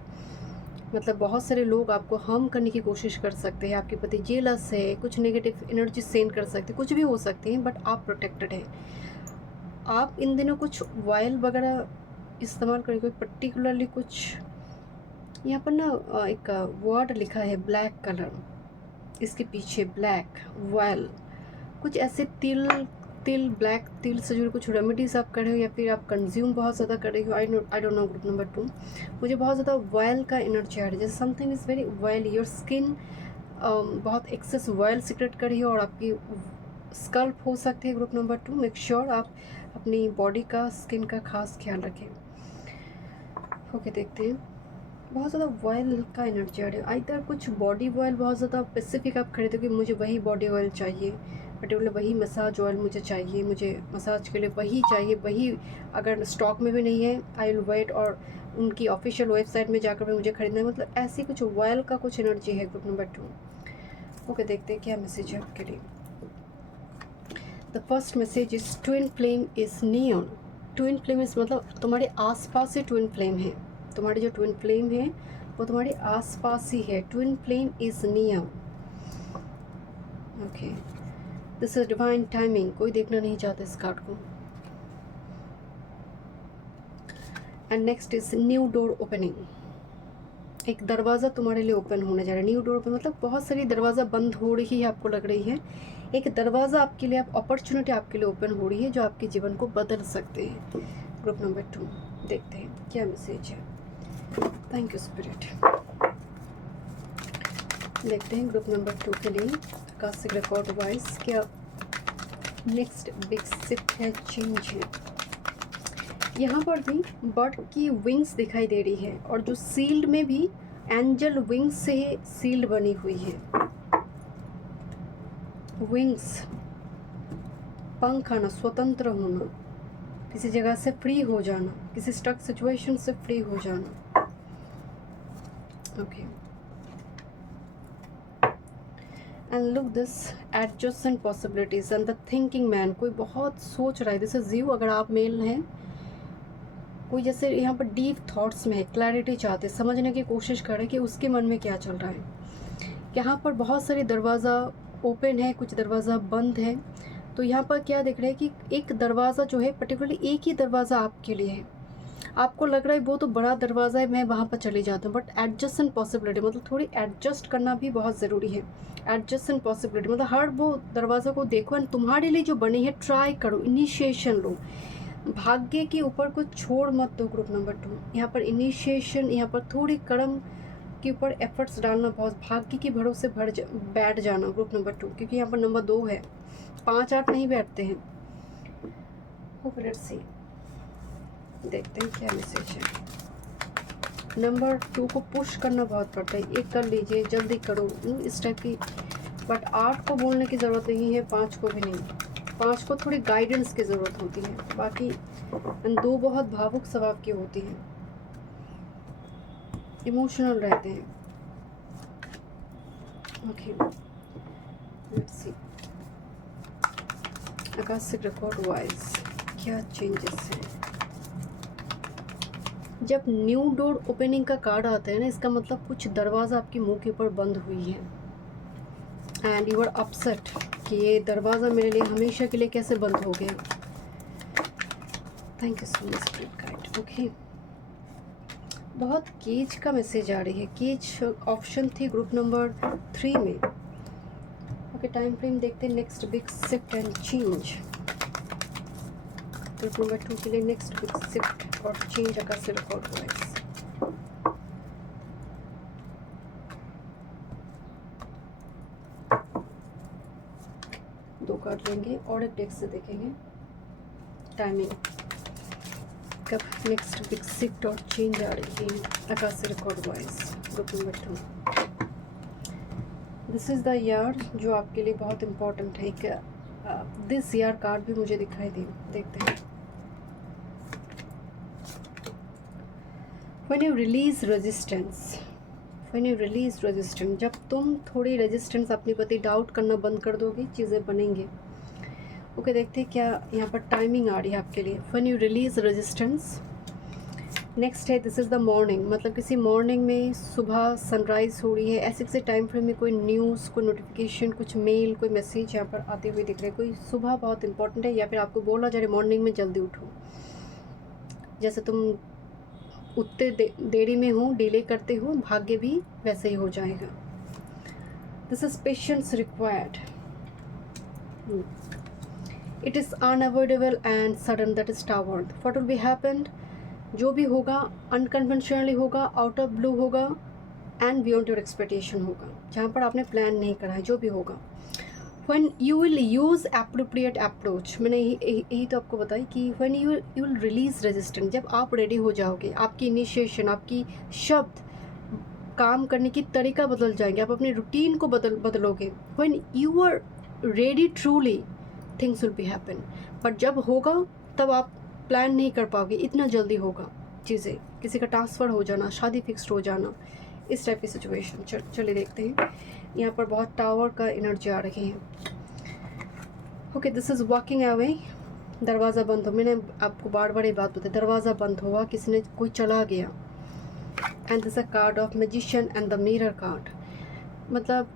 मतलब बहुत सारे लोग आपको हार्म करने की कोशिश कर सकते हैं, आपके प्रति जेलस है, कुछ नेगेटिव एनर्जी सेंड कर सकते हैं, कुछ भी हो सकते हैं, बट आप प्रोटेक्टेड हैं। आप इन दिनों कुछ वायल वगैरह इस्तेमाल करें, कोई पर्टिकुलरली कुछ, यहाँ पर ना एक वर्ड लिखा है ब्लैक कलर, इसके पीछे ब्लैक वायल, कुछ ऐसे तिल तिल ब्लैक तिल से जुड़े कुछ रेमेडीज़ आप कर रहे हो, या फिर आप कंज्यूम बहुत ज़्यादा कर रही हो। आई डोंट नो। ग्रुप नंबर 2 मुझे बहुत ज़्यादा वायल का एनर्जी आ रहा है, जैसे something is very vile, your skin बहुत एक्सेस वायल सीक्रेट कर रही है, और आपकी स्कल्प हो सकती है। ग्रुप नंबर 2 मेक श्योर आप अपनी बॉडी का, स्किन का खास ख्याल रखें। ओके, देखते हैं बहुत ज़्यादा ऑयल का एनर्जी आ रही है। इधर कुछ बॉडी ऑयल बहुत ज़्यादा स्पेसिफिक आप खरीदो कि मुझे वही बॉडी ऑयल चाहिए, पर्टिकुलर वही मसाज ऑयल मुझे चाहिए, मुझे मसाज के लिए वही चाहिए, वही अगर स्टॉक में भी नहीं है आई विल वेट, और उनकी ऑफिशियल वेबसाइट में जाकर भी मुझे खरीदना है। मतलब ऐसी कुछ ऑयल का कुछ एनर्जी है ग्रुप नंबर 2। ओके, देखते हैं क्या मैसेज है आपके लिए। The first message is twin flame is neon. Twin flame is मतलब तुम्हारे आसपास ही ट्विन फ्लेम है। तुम्हारी जो ट्विन फ्लेम है वो तुम्हारे आसपास ही है। Twin flame is neon. Okay, this is divine timing. कोई देखना नहीं चाहता इस कार्ड को। And next is new door opening. एक दरवाज़ा तुम्हारे लिए ओपन होने जा रहा है। न्यू डोर ओपन मतलब बहुत सारी दरवाज़ा बंद हो रही है, आपको लग रही है। एक दरवाज़ा आपके लिए, अपॉर्चुनिटी आपके लिए ओपन हो रही है जो आपके जीवन को बदल सकते हैं। ग्रुप नंबर 2 देखते हैं क्या मैसेज है। Thank you spirit. देखते हैं ग्रुप नंबर 2 के लिए आकाशिक रिकॉर्ड वाइज क्या नेक्स्ट बिग शिफ्ट है, चेंज है। यहाँ पर भी बर्ड की विंग्स दिखाई दे रही है, और जो सील्ड में भी एंजल विंग्स से सील्ड बनी हुई है। विंग्स, पंख आना, स्वतंत्र होना, किसी जगह से फ्री हो जाना, किसी स्टक सिचुएशन से फ्री हो जाना। Okay, and look this adjustment possibilities and the thinking man. कोई बहुत सोच रहा है, दिस इज यू। अगर आप मेल हैं, कोई जैसे यहाँ पर डीप थॉट्स में है, क्लैरिटी चाहते, समझने की कोशिश करे कि उसके मन में क्या चल रहा है। यहाँ पर बहुत सारे दरवाज़ा ओपन है, कुछ दरवाज़ा बंद है। तो यहाँ पर क्या दिख रहा है कि एक दरवाज़ा जो है पर्टिकुलरली एक ही दरवाज़ा आपके लिए है। आपको लग रहा है वो तो बड़ा दरवाज़ा है, मैं वहाँ पर चली जाता हूँ, बट एडजस्टेंट पॉसिबिलिटी मतलब थोड़ी एडजस्ट करना भी बहुत ज़रूरी है। एडजस्टेंट पॉसिबिलिटी मतलब हर वो दरवाज़ा को देखो एंड तुम्हारे लिए जो बनी है ट्राई करो, इनिशिएशन लो। भाग्य के ऊपर कुछ छोड़ मत दो। ग्रुप नंबर 2 यहाँ पर इनिशिएशन, यहाँ पर थोड़ी कर्म के ऊपर एफर्ट्स डालना, बहुत भाग्य के भरोसे बैठ जाना ग्रुप नंबर 2, क्योंकि यहाँ पर नंबर 2 है। 5-8 नहीं बैठते हैं। लेट्स सी, देखते हैं क्या मैसेज है। नंबर 2 को पुश करना बहुत पड़ता है, एक कर लीजिए, जल्दी करो, इस टाइप की। बट 8 को बोलने की ज़रूरत नहीं है, 5 को भी नहीं। 5 को थोड़ी गाइडेंस की ज़रूरत होती है। बाकी 2 बहुत भावुक स्वभाव की होती हैं, इमोशनल रहते हैं। Okay, let's C Akashic record wise क्या चेंजेस हैं। जब न्यू डोर ओपनिंग का कार्ड आता है ना, इसका मतलब कुछ दरवाज़ा आपके मुंह के ऊपर बंद हुई है एंड यू आर अपसेट कि ये दरवाज़ा मेरे लिए हमेशा के लिए कैसे बंद हो गया। Thank you so much spirit guide. Okay, बहुत केज का मैसेज आ रही है। केज ऑप्शन थी ग्रुप नंबर 3 में। ओके, टाइम फ्रेम देखते हैं। Next big shift and change group number 2 के लिए। नेक्स्ट बिग शिफ्ट और चेंज आकाशिक रिकॉर्ड वाइज। दो कार्ड लेंगे और एक डेक से देखेंगे टाइमिंग कब नेक्स्ट बिग शिफ्ट और चेंज आ रही है Akashic record wise group number 2। This is the year जो आपके लिए बहुत इम्पोर्टेंट है। एक दिस ईयर कार्ड भी मुझे दिखाई दे, देखते हैं। When you release resistance, when you release resistance, जब तुम थोड़ी रेजिस्टेंस अपने प्रति डाउट करना बंद कर दोगे, चीज़ें बनेंगी। ओके, देखते हैं क्या यहाँ पर टाइमिंग आ रही है आपके लिए। When you release resistance. Next है दिस इज़ द मॉर्निंग, मतलब किसी मॉर्निंग में सुबह सनराइज़ हो रही है, ऐसे किसी टाइम फ्रेम में कोई न्यूज़, कोई नोटिफिकेशन, कुछ मेल, कोई मैसेज यहाँ पर आते हुए दिख रहे हैं। कोई सुबह बहुत इंपॉर्टेंट है, या फिर आपको बोला जा रहा है मॉर्निंग में जल्दी उठो। जैसे तुम उतने देरी में हो, डिले करते हो, भाग्य भी वैसे ही हो जाएगा। This is patience required. It is unavoidable and sudden, that is tower. What will be happened, जो भी होगा अनकन्वेंशनली होगा, आउट ऑफ ब्लू होगा एंड बियॉन्ड योर एक्सपेक्टेशन होगा, जहाँ पर आपने प्लान नहीं करा है। जो भी होगा when you will use appropriate approach, मैंने यही तो आपको बताई कि when you will release resistance, जब आप रेडी हो जाओगे, आपकी इनिशिएशन, आपकी शब्द काम करने की तरीका बदल जाएंगे, आप अपने रूटीन को बदलोगे। When you are ready truly things will be happen. But जब होगा तब आप प्लान नहीं कर पाओगे, इतना जल्दी होगा चीज़ें, किसी का ट्रांसफ़र हो जाना, शादी फिक्स्ड हो जाना, इस टाइप की सिचुएशन। चलिए देखते हैं। यहाँ पर बहुत टावर का एनर्जी आ रही है। Okay, this is walking away. दरवाज़ा बंद हो, मैंने आपको बार बार ये बात बताई, दरवाज़ा बंद हुआ, किसी ने, कोई चला गया। And this a card of magician and the mirror card. मतलब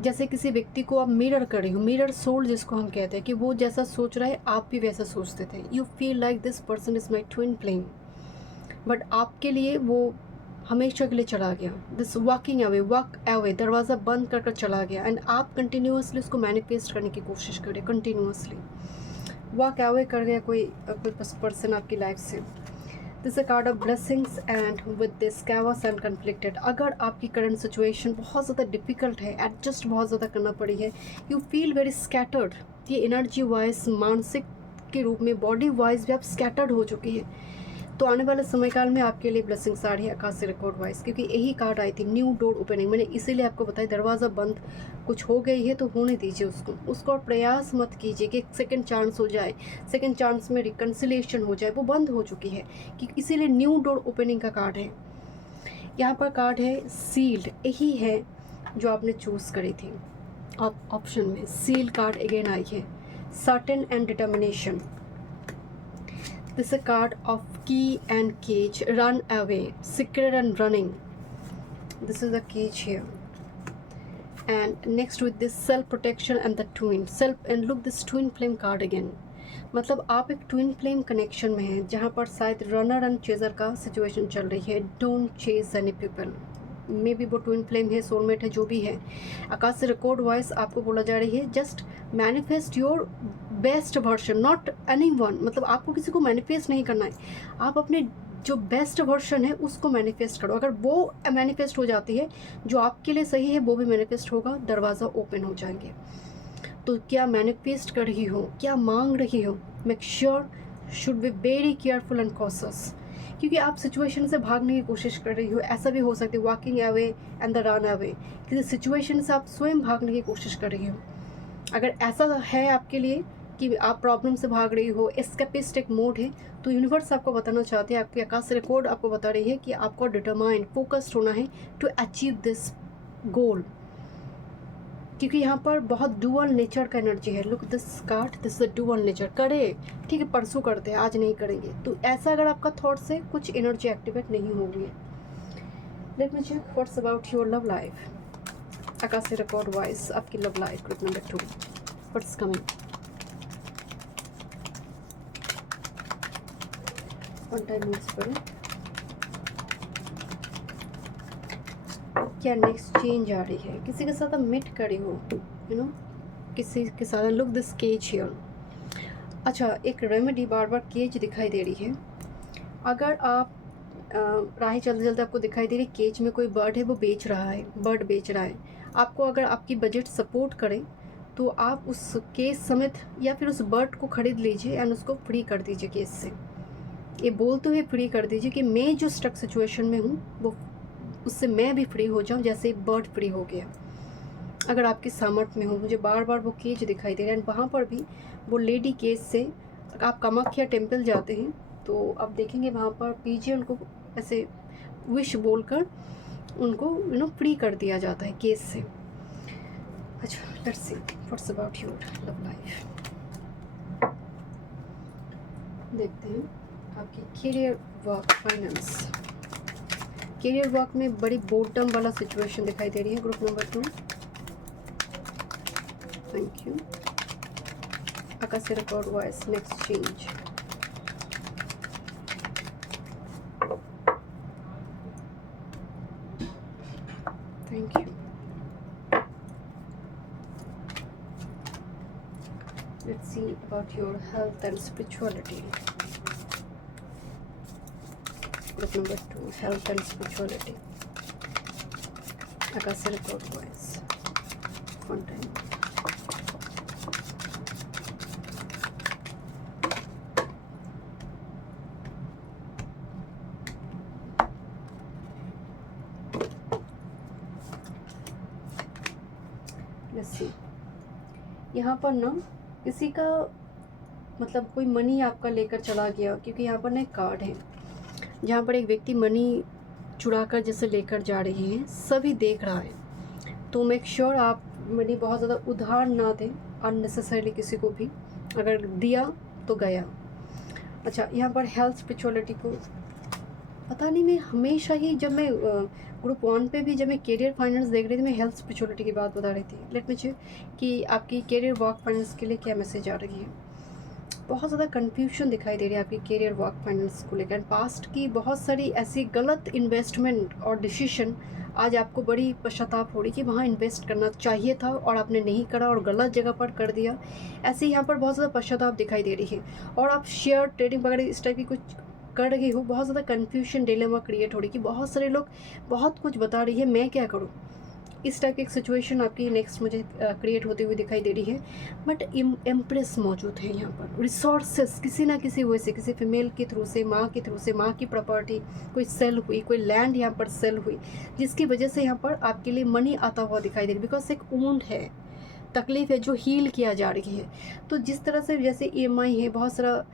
जैसे किसी व्यक्ति को आप मिरर कर रहे हो, मिरर सोल जिसको हम कहते हैं, कि वो जैसा सोच रहा है आप भी वैसा सोचते थे। You feel like this person is my twin flame, but आपके लिए वो हमेशा के लिए चला गया। This walking away, walk away, दरवाज़ा बंद कर कर चला गया। एंड आप कंटिन्यूसली उसको मैनिफेस्ट करने की कोशिश करें, कंटिन्यूसली वॉक अवे कर गया कोई पर्सन आपकी लाइफ से। This a card of blessings and with this chaos and conflicted. अगर आपकी करंट सिचुएशन बहुत ज़्यादा डिफिकल्ट है, एडजस्ट बहुत ज़्यादा करना पड़ी है, यू फील वेरी स्कैटर्ड, ये एनर्जी वाइज, मानसिक के रूप में, बॉडी वाइज भी आप स्कैटर्ड हो चुकी है, तो आने वाले समय काल में आपके लिए ब्लेसिंग्स आ रही है आकाश से रिकॉर्ड वाइज। क्योंकि यही कार्ड आई थी, न्यू डोर ओपनिंग। मैंने इसीलिए आपको बताया, दरवाज़ा बंद कुछ हो गई है तो होने दीजिए उसको और प्रयास मत कीजिए कि सेकंड चांस हो जाए, सेकंड चांस में रिकन्सिलिएशन हो जाए, वो बंद हो चुकी है। कि इसीलिए न्यू डोर ओपनिंग का कार्ड है। यहाँ पर कार्ड है सील्ड, यही है जो आपने चूज़ करी थी ऑप्शन में। सील कार्ड अगेन आई है, certain and determination. This is a card of key and cage, run away, secret and running. This is the cage here. And next with this self protection and the twin self, and look this twin flame card again. मतलब आप एक ट्विन फ्लेम कनेक्शन में हैं, जहाँ पर शायद रनर एंड चेजर का सिचुएशन चल रही है। Don't chase any people, may be वो ट्विन फ्लेम है, सोलमेट है, जो भी है। आकाश से रिकॉर्ड वॉइस आपको बोला जा रही है, just manifest your best version, not any one. मतलब आपको किसी को मैनिफेस्ट नहीं करना है, आप अपने जो बेस्ट वर्जन है उसको मैनिफेस्ट करो। अगर वो मैनिफेस्ट हो जाती है, जो आपके लिए सही है वो भी मैनिफेस्ट होगा, दरवाज़ा ओपन हो जाएंगे। तो क्या मैनिफेस्ट कर रही हो, क्या मांग रही हो, make sure should be very careful and cautious. क्योंकि आप सिचुएशन से भागने की कोशिश कर रही हो, ऐसा भी हो सकता है walking away and the run away, किसी सिचुएशन से आप स्वयं भागने की कोशिश कर रही हो। अगर ऐसा है आपके लिए कि आप प्रॉब्लम से भाग रही हो, एस्केपिस्टिक मोड है, तो यूनिवर्स आपको बताना चाहते हैं, आपकी आकाश रिकॉर्ड आपको बता रही है कि आपको डिटरमाइंड, फोकस्ड होना है टू अचीव दिस गोल। क्योंकि यहाँ पर बहुत डुअल नेचर का एनर्जी है। Look this card, this is dual nature. करे ठीक है, परसों करते हैं, आज नहीं करेंगे, तो ऐसा अगर आपका थॉट से कुछ एनर्जी एक्टिवेट नहीं हो गई है। Let me check what's about your love life. आकाश से रिकॉर्ड वाइज आपकी love life group number 2, what's coming. One time moves करो, क्या नेक्स्ट चेंज आ रही है, किसी के साथ आप मीट करे हो, यू नो, किसी के साथ। Look this cage here. अच्छा, एक रेमेडी, बार बार केज दिखाई दे रही है। अगर आप राह चलते चलते आपको दिखाई दे रही केज में कोई बर्ड है, वो बेच रहा है, बर्ड बेच रहा है आपको, अगर आपकी बजट सपोर्ट करे तो आप उस केज समेत या फिर उस बर्ड को खरीद लीजिए एंड उसको फ्री कर दीजिए केज से। ये बोलते हुए फ्री कर दीजिए कि मैं जो स्टक सिचुएशन में हूँ वो, उससे मैं भी फ्री हो जाऊं जैसे बर्ड फ्री हो गया। अगर आपकी सामर्थ्य में हो, मुझे बार बार वो केज दिखाई दे रहा है। वहाँ पर भी वो लेडी केज से, आप कामाख्या टेम्पल जाते हैं तो आप देखेंगे वहाँ पर पीछे उनको ऐसे विश बोलकर उनको फ्री कर दिया जाता है केज से। अच्छा, let's see what's about your love life. देखते हैं आपकी career, work, finance. Career work में बड़ी बोर्डम वाला सिचुएशन दिखाई दे रही है ग्रुप नंबर 2। Thank you. आकाश से record voice, next change. Thank you. Let's see about your health and spirituality. Group number 2, health and spirituality. Akasha record voice. One time. Let's see, यहाँ पर ना किसी का मतलब कोई मनी आपका लेकर चला गया, क्योंकि यहाँ पर ना एक कार्ड है जहाँ पर एक व्यक्ति मनी चुरा कर जैसे लेकर जा रही है, सभी देख रहा है। तो मेक श्योर आप मनी बहुत ज़्यादा उधार ना दें अननेसेसरीली किसी को भी, अगर दिया तो गया। अच्छा, यहाँ पर हेल्थ स्पिरिचुअलिटी को पता नहीं, मैं हमेशा ही जब मैं ग्रुप 1 पे भी जब मैं कैरियर फाइनेंस देख रही थी, मैं हेल्थ स्पिरिचुअलिटी की बात बता रही थी। लेट मी चेक कि आपकी कैरियर वर्क फाइनेंस के लिए क्या मैसेज आ रही है। बहुत ज़्यादा कन्फ्यूजन दिखाई दे रही है आपकी कैरियर वर्क फाइनेंस को लेकर। पास्ट की बहुत सारी ऐसी गलत इन्वेस्टमेंट और डिसीजन आज आपको बड़ी पश्चाताप हो रही कि वहाँ इन्वेस्ट करना चाहिए था और आपने नहीं करा और गलत जगह पर कर दिया। ऐसे यहाँ पर बहुत ज़्यादा पश्चाताप दिखाई दे रही है। और आप शेयर ट्रेडिंग वगैरह इस टाइप की कुछ कर रही हो, बहुत ज़्यादा कन्फ्यूजन डिलेमा क्रिएट हो रही कि बहुत सारे लोग बहुत कुछ बता रही है, मैं क्या करूँ। इस टाइप की एक सिचुएशन आपकी नेक्स्ट मुझे क्रिएट होती हुई दिखाई दे रही है। बट एम्प्रेस मौजूद है यहाँ पर। रिसोर्सेस किसी ना किसी वजह से, किसी फीमेल के थ्रू से, माँ के थ्रू से, माँ की प्रॉपर्टी कोई सेल हुई, कोई लैंड यहाँ पर सेल हुई, जिसकी वजह से यहाँ पर आपके लिए मनी आता हुआ दिखाई दे रही है। बिकॉज एक वुंड है, तकलीफ है जो हील किया जा रही है। तो जिस तरह से जैसे EMI है, बहुत सारा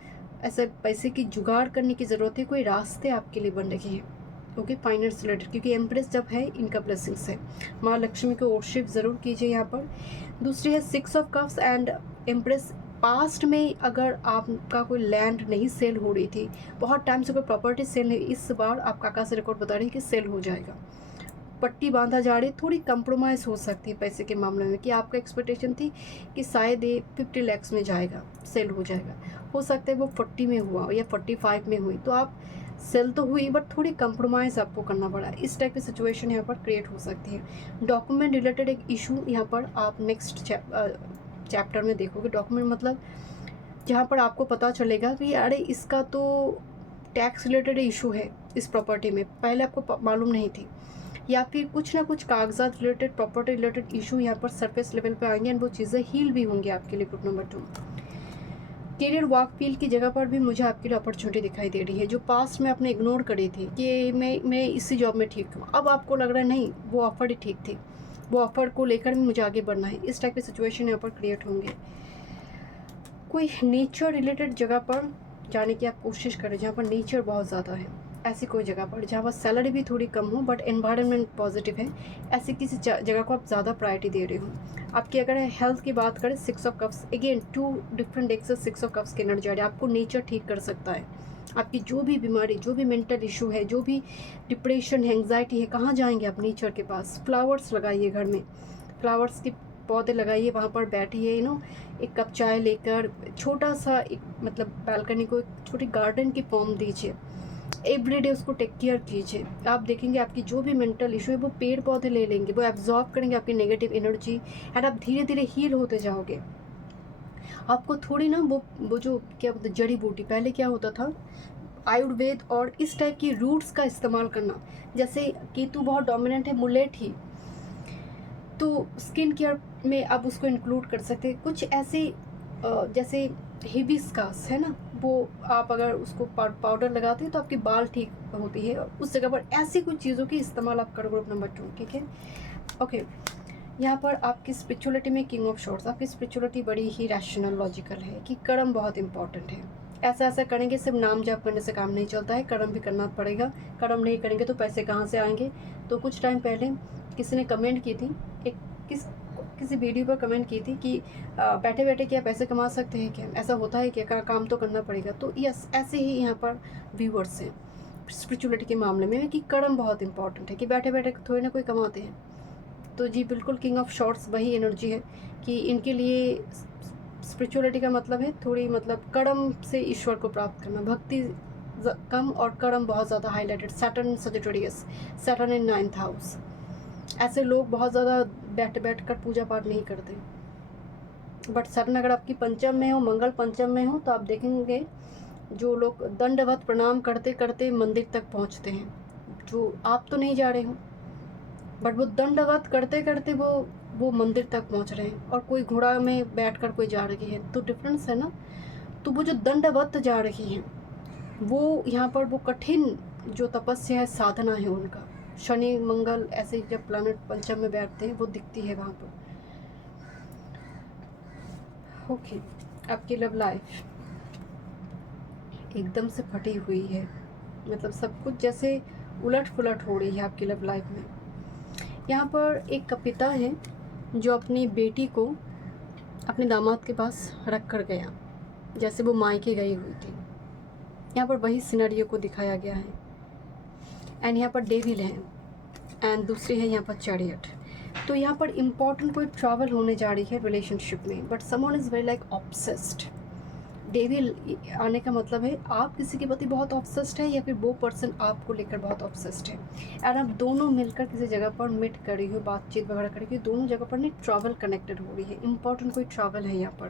ऐसे पैसे की जुगाड़ करने की ज़रूरत है, कोई रास्ते आपके लिए बन रही है। ओके, फाइनेंस रिलेटेड, क्योंकि एम्प्रेस जब है इनका ब्लेसिंग्स है। माँ लक्ष्मी को वर्शिप ज़रूर कीजिए यहाँ पर। दूसरी है 6 of cups and empress. Past में अगर आपका कोई लैंड नहीं सेल हो रही थी, बहुत टाइम से कोई प्रॉपर्टी सेल है, इस बार आप काका से रिकॉर्ड बता रहे हैं कि सेल हो जाएगा। पट्टी बांधा जा रही, थोड़ी कंप्रोमाइज़ हो सकती है पैसे के मामले में, कि आपका एक्सपेक्टेशन थी कि शायद ये 50 लाख में जाएगा, सेल हो जाएगा। हो सकता है वो 40 में हुआ या 45 में हुई, तो आप सेल तो हुई बट थोड़ी कंप्रोमाइज़ आपको करना पड़ा। इस टाइप की सिचुएशन यहाँ पर क्रिएट हो सकती है। डॉक्यूमेंट रिलेटेड एक इशू यहाँ पर आप नेक्स्ट चैप्टर में देखोगे। डॉक्यूमेंट मतलब जहाँ पर आपको पता चलेगा कि अरे इसका तो टैक्स रिलेटेड इशू है इस प्रॉपर्टी में, पहले आपको मालूम नहीं थी, या फिर कुछ ना कुछ कागजात रिलेटेड, प्रॉपर्टी रिलेटेड इशू यहाँ पर सरफेस लेवल पे आएंगे एंड वो चीज़ें हील भी होंगी आपके लिए। Group number 2, career work field की जगह पर भी मुझे आपके लिए अपॉर्चुनिटी दिखाई दे रही है, जो पास्ट में आपने इग्नोर करी थी कि मैं इसी जॉब में ठीक हूँ। अब आपको लग रहा है नहीं, वो ऑफर ही ठीक थी, वो ऑफर को लेकर भी मुझे आगे बढ़ना है। इस टाइप की सिचुएशन यहाँ पर क्रिएट होंगे। कोई नेचर रिलेटेड जगह पर जाने की आप कोशिश करें जहाँ पर नेचर बहुत ज़्यादा है, ऐसी कोई जगह पर जहाँ पर सैलरी भी थोड़ी कम हो बट एनवायरनमेंट पॉजिटिव है, ऐसी किसी जगह को आप ज़्यादा प्रायोरिटी दे रहे हो। आपकी अगर हेल्थ की बात करें, 6 ऑफ कप्स, अगेन 2 डिफरेंट डेक्स से 6 ऑफ कप्स की एनर्जी आ रही है। आपको नेचर ठीक कर सकता है। आपकी जो भी बीमारी, जो भी मेंटल इशू है, जो भी डिप्रेशन है, एंग्जाइटी है, कहाँ जाएंगे आप? नेचर के पास। फ्लावर्स लगाइए घर में, फ्लावर्स के पौधे लगाइए, वहाँ पर बैठिए, एक कप चाय लेकर, छोटा सा एक मतलब बालकनी को एक छोटी गार्डन की फॉर्म दीजिए। एवरीडे उसको टेक केयर कीजिए। आप देखेंगे आपकी जो भी मेंटल इशू है वो पेड़ पौधे ले लेंगे, वो एब्जॉर्ब करेंगे आपकी नेगेटिव एनर्जी एंड आप धीरे धीरे हील होते जाओगे। आपको थोड़ी ना वो जो क्या बोलते, जड़ी बूटी, पहले क्या होता था आयुर्वेद और इस टाइप की रूट्स का इस्तेमाल करना, जैसे केतु बहुत डोमिनेंट है, मुलेट ही, तो स्किन केयर में आप उसको इंक्लूड कर सकते हैं। कुछ ऐसे जैसे हिबिस्कस है ना, वो आप अगर उसको पाउडर लगाते हैं तो आपकी बाल ठीक होती है, उस जगह पर ऐसी कुछ चीज़ों की इस्तेमाल आप करो। ग्रुप नंबर 2, ठीक है। ओके, यहाँ पर आपकी स्पिरिचुअलिटी में किंग ऑफ शॉर्ट्स, आपकी स्पिरिचुअलिटी बड़ी ही रैशनल लॉजिकल है कि कर्म बहुत इंपॉर्टेंट है। ऐसा ऐसा करेंगे, सिर्फ नाम जाप करने से काम नहीं चलता है, कर्म भी करना पड़ेगा। कर्म नहीं करेंगे तो पैसे कहाँ से आएंगे? तो कुछ टाइम पहले किसी ने कमेंट की थी, किसी वीडियो पर कमेंट की थी कि बैठे बैठे क्या पैसे कमा सकते हैं क्या? ऐसा होता है क्या? काम तो करना पड़ेगा। तो यस, ऐसे ही यहाँ पर व्यूअर्स हैं स्पिरिचुअलिटी के मामले में कि कर्म बहुत इंपॉर्टेंट है, कि बैठे बैठे थोड़ी ना कोई कमाते हैं। तो जी बिल्कुल, किंग ऑफ शॉर्ट्स वही एनर्जी है कि इनके लिए स्पिरिचुअलिटी का मतलब है थोड़ी मतलब कर्म से ईश्वर को प्राप्त करना। भक्ति कम और कर्म बहुत ज़्यादा हाईलाइटेड। सैटर्न सजिटेरियस, सैटर्न इन 9th हाउस। ऐसे लोग बहुत ज़्यादा बैठ कर पूजा पाठ नहीं करते। बट सैटर्न अगर आपकी पंचम में हो, मंगल पंचम में हो, तो आप देखेंगे जो लोग दंडवत प्रणाम करते करते मंदिर तक पहुंचते हैं। जो आप तो नहीं जा रहे हो बट वो दंडवत करते करते वो मंदिर तक पहुंच रहे हैं, और कोई घोड़ा में बैठकर कोई जा रही है, तो डिफरेंस है ना। तो वो जो दंडवत जा रही हैं, वो यहाँ पर वो कठिन जो तपस्या है, साधना है उनका। शनि मंगल ऐसे जब प्लैनेट पंचम में बैठते हैं वो दिखती है वहाँ पर। ओके, आपकी लव लाइफ एकदम से फटी हुई है, मतलब सब कुछ जैसे उलट पुलट हो रही है आपकी लव लाइफ में। यहाँ पर एक पिता है जो अपनी बेटी को अपने दामाद के पास रख कर गया, जैसे वो मायके गई हुई थी। यहाँ पर वही सिनेरियो को दिखाया गया है। एंड यहाँ पर डेविल है एंड दूसरी है यहाँ पर चैरियट। तो यहाँ पर इम्पॉर्टेंट कोई ट्रैवल होने जा रही है रिलेशनशिप में, but someone is very like obsessed. Devil आने का मतलब है आप किसी के प्रति बहुत ऑब्सेस्ड है या फिर वो पर्सन आपको लेकर बहुत ऑब्सेस्ड है। एंड आप दोनों मिलकर किसी जगह पर मीट कर रही हो, बातचीत वगैरह करेगी, दोनों जगह पर नहीं ट्रैवल कनेक्टेड हो रही है। इंपॉर्टेंट कोई ट्रैवल है यहाँ पर,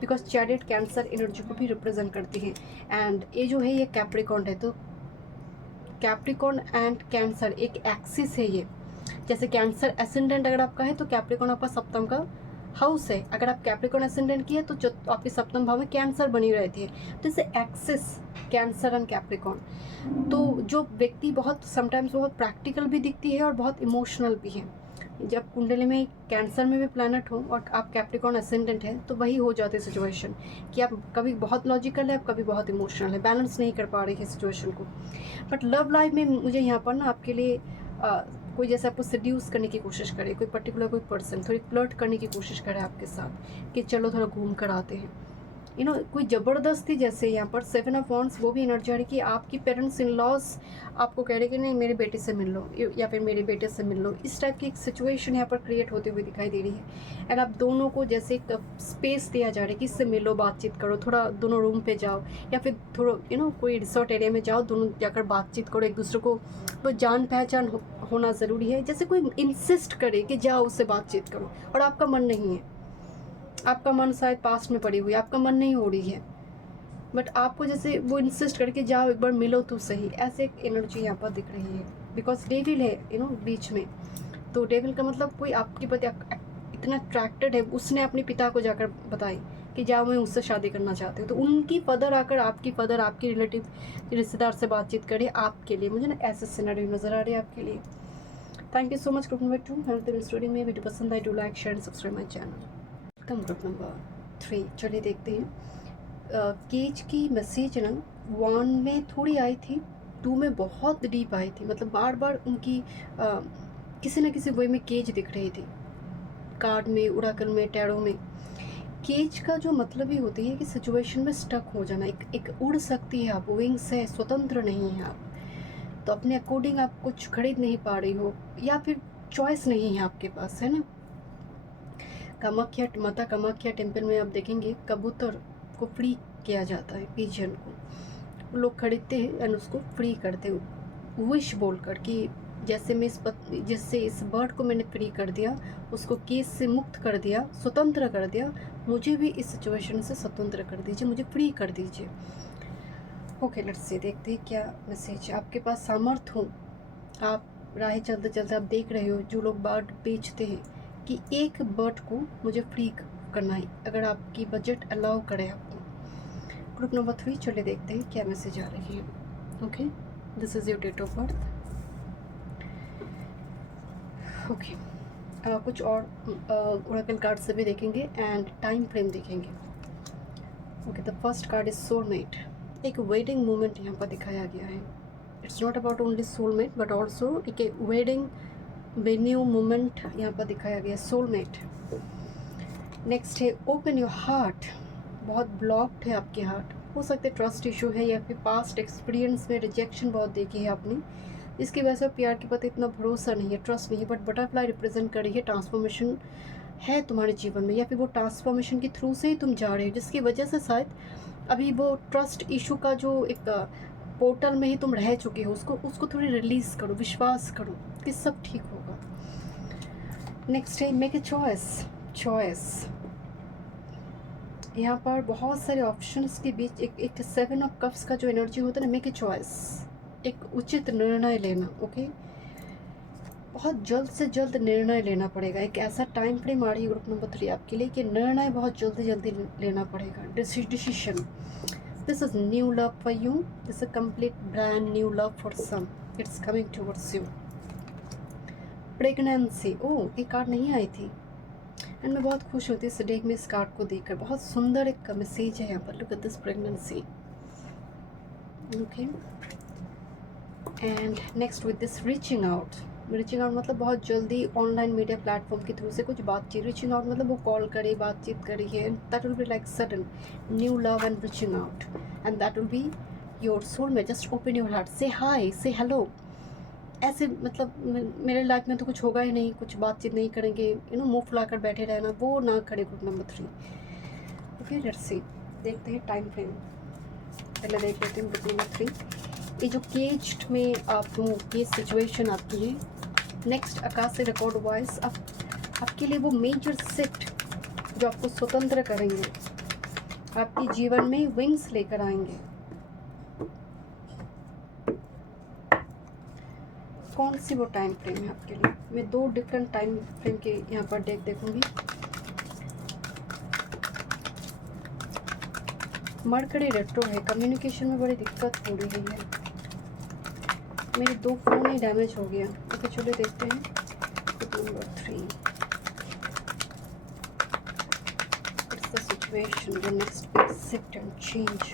बिकॉज चैरियट कैंसर एनर्जी को भी रिप्रेजेंट करती है। एंड ये जो है ये कैप्रिकॉर्न है, तो कैप्रिकॉर्न एंड कैंसर एक एक्सिस है ये। जैसे कैंसर एसेंडेंट अगर आपका है तो कैप्रिकॉर्न आपका सप्तम का हाउस है। अगर आप कैप्रिकॉर्न एसेंडेंट की है तो आपके सप्तम भाव में कैंसर बनी रहती है। तो इसे एक्सिस कैंसर एंड कैप्रिकॉर्न। तो जो व्यक्ति बहुत समटाइम्स बहुत प्रैक्टिकल भी दिखती है और बहुत इमोशनल भी है। जब कुंडली में कैंसर में भी प्लैनेट हो और आप कैप्रिकॉर्न असेंडेंट है तो वही हो जाती है सिचुएशन कि आप कभी बहुत लॉजिकल है, आप कभी बहुत इमोशनल है, बैलेंस नहीं कर पा रही है सिचुएशन को। बट लव लाइफ में मुझे यहाँ पर ना आपके लिए कोई जैसे आपको सेड्यूस करने की कोशिश करे, कोई पर्टिकुलर कोई पर्सन थोड़ी फ्लर्ट करने की कोशिश करे आपके साथ कि चलो थोड़ा घूम कर आते हैं, कोई ज़बरदस्ती। जैसे यहाँ पर 7 ऑफ वॉन्ड्स वो भी एनर्जी आ रही कि आपकी पेरेंट्स इन लॉज आपको कह रहे कि नहीं मेरे बेटे से मिल लो या फिर मेरे बेटे से मिल लो। इस टाइप की एक सिचुएशन यहाँ पर क्रिएट होती हुई दिखाई दे रही है। एंड आप दोनों को जैसे एक स्पेस दिया जा रहा है कि इससे मिलो, बातचीत करो, थोड़ा दोनों रूम पे जाओ या फिर थोड़ा कोई रिसोर्ट एरिया में जाओ, दोनों जाकर बातचीत करो, एक दूसरे को वो जान पहचान होना ज़रूरी है। जैसे कोई इंसिस्ट करे कि जाओ उससे बातचीत करो और आपका मन नहीं है, आपका मन शायद पास्ट में पड़ी हुई है, आपका मन नहीं हो रही है, बट आपको जैसे वो इंसिस्ट करके जाओ एक बार मिलो तो सही, ऐसे एक एनर्जी यहाँ पर दिख रही है। बिकॉज डेविल है बीच में। तो डेविल का मतलब कोई आपके प्रति इतना अट्रैक्टेड है, उसने अपने पिता को जाकर बताई कि जाओ मैं उससे शादी करना चाहती हूँ। तो उनकी फदर आकर आपकी फदर आपकी रिलेटिव रिश्तेदार से बातचीत करे आपके लिए। मुझे ना ऐसे सिनेरियो नज़र आ रहे हैं आपके लिए। Thank you so much group number 2 health story में। वीडियो पसंद आई, do like share and subscribe my channel. Group number 3 चलिए देखते हैं। केज की मैसेज ना 1 में थोड़ी आई थी, 2 में बहुत डीप आई थी। मतलब बार बार उनकी किसी न किसी वे में केज दिख रही थी, कार्ड में, उड़ाकल में, टैरो में। केज का जो मतलब ही होती है कि सिचुएशन में स्टक हो जाना। एक उड़ सकती है आप, विंग्स है, स्वतंत्र नहीं है आप, तो अपने अकॉर्डिंग आप कुछ खरीद नहीं पा रही हो या फिर चॉइस नहीं है आपके पास, है ना। कामाख्या, माता कामाख्या टेम्पल में आप देखेंगे कबूतर को फ्री किया जाता है, पिजन को लोग खरीदते हैं एंड उसको फ्री करते हैं विश बोलकर कि जैसे मैं जिससे इस बर्ड को मैंने फ्री कर दिया, उसको केस से मुक्त कर दिया, स्वतंत्र कर दिया, मुझे भी इस सिचुएशन से स्वतंत्र कर दीजिए, मुझे फ्री कर दीजिए। ओके लेट्स से देखते हैं क्या मैसेज आपके पास। सामर्थ्य हो आप, राह चलते चलते आप देख रहे हो जो लोग बर्ड बेचते हैं कि एक बर्ड को मुझे फ्री करना है, अगर आपकी बजट अलाउ करे आपको। ग्रुप नंबर 3 चलिए देखते हैं क्या मैसेज आ रही है। Okay, this is your date of birth. Okay, कुछ और ओरेकल कार्ड से भी देखेंगे एंड टाइम फ्रेम देखेंगे। Okay, the first card is soulmate. एक वेडिंग मोमेंट यहाँ पर दिखाया गया है। It's not about only soulmate but also एक वेडिंग वेन्यू मोमेंट यहाँ पर दिखाया गया, सोलमेट। नेक्स्ट है ओपन योर हार्ट। बहुत ब्लॉक्ड है आपके हार्ट, हो सकता है ट्रस्ट इशू है या फिर पास्ट एक्सपीरियंस में रिजेक्शन बहुत देखी है आपने, इसकी वजह से प्यार के प्रति इतना भरोसा नहीं है, ट्रस्ट नहीं है। बट बटरफ्लाई रिप्रेजेंट कर रही है ट्रांसफॉर्मेशन है तुम्हारे जीवन में, या फिर वो ट्रांसफॉर्मेशन के थ्रू से ही तुम जा रहे हो, जिसकी वजह से शायद अभी वो ट्रस्ट इशू का जो एक पोर्टल में ही तुम रह चुके हो, उसको थोड़ी रिलीज़ करो, विश्वास करो कि सब ठीक होगा। नेक्स्ट है मेक ए चॉइस। यहाँ पर बहुत सारे ऑप्शंस के बीच एक 7 ऑफ कप्स का जो एनर्जी होता है ना, मेक ए चॉइस, एक उचित निर्णय लेना। ओके, बहुत जल्द से जल्द निर्णय लेना पड़ेगा। एक ऐसा टाइम फ्रेम आ रही है ग्रुप नंबर 3 आपके लिए कि निर्णय बहुत जल्दी लेना पड़ेगा, decision. This is new love for you, this is complete brand new love for some, it's coming towards you. Pregnancy, oh ये कार्ड नहीं आई थी। एंड मैं बहुत खुश होती इस डेक में इस कार्ड को देखकर। बहुत सुंदर एक मैसेज है यहाँ पर। Look at this pregnancy. Okay, and next with this reaching out. Reaching out मतलब बहुत जल्दी ऑनलाइन मीडिया प्लेटफॉर्म के थ्रू से कुछ बातचीत। रीचिंग आउट मतलब वो कॉल करे, बातचीत करी है। That will be like sudden new love and reaching out, and that will be your soulmate. Just open your heart, से हाय, से हेलो। ऐसे मतलब मेरे लाइफ में तो कुछ होगा ही नहीं, कुछ बातचीत नहीं करेंगे, मुंह फुलाकर बैठे रहना, वो ना करे। Group number 3। ओके, लेट्स सी, देखते हैं टाइम फ्रेम। पहले देख लेते हैं ग्रुप नंबर 3। ये जो केज्ड में आप हो, ये सिचुएशन आपकी है। नेक्स्ट आकाश से रिकॉर्ड वॉइस आपके लिए वो मेजर शिफ्ट जो आपको स्वतंत्र करेंगे, आपके जीवन में विंग्स लेकर आएंगे। कौन सी वो टाइम फ्रेम है आपके लिए? मैं 2 डिफरेंट टाइम फ्रेम के यहाँ पर डेक देखूंगी। मरकरी रेट्रो है, कम्युनिकेशन में बड़ी दिक्कत हो रही है। मेरे 2 फ़ोन ही डैमेज हो गया। ओके, चलो देखते हैं number 3। It's the situation, the next big shift and change.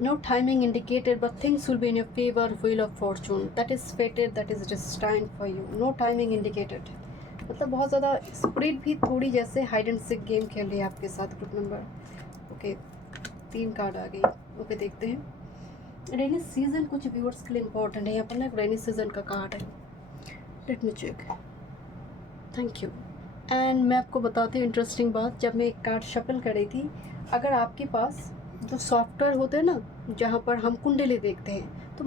No timing indicated, but things will be in your favor. Wheel of fortune, that is fated, that is destined for you. No timing indicated मतलब बहुत ज़्यादा स्प्रिट भी थोड़ी जैसे हाइड एंड सिक गेम खेल रही है आपके साथ। ग्रुप नंबर ओके, 3 कार्ड आ गई। ओके, देखते हैं। रेनी सीजन कुछ व्यूअर्स के लिए इम्पोर्टेंट है यहाँ पर ना। रेनी सीजन का कार्ड है। Let me check. Thank you. And मैं आपको बताती हूँ इंटरेस्टिंग बात। जब मैं एक कार्ड शफल कर रही थी, अगर आपके पास जो सॉफ्टवेयर होते हैं ना, जहाँ पर हम कुंडली देखते हैं, तो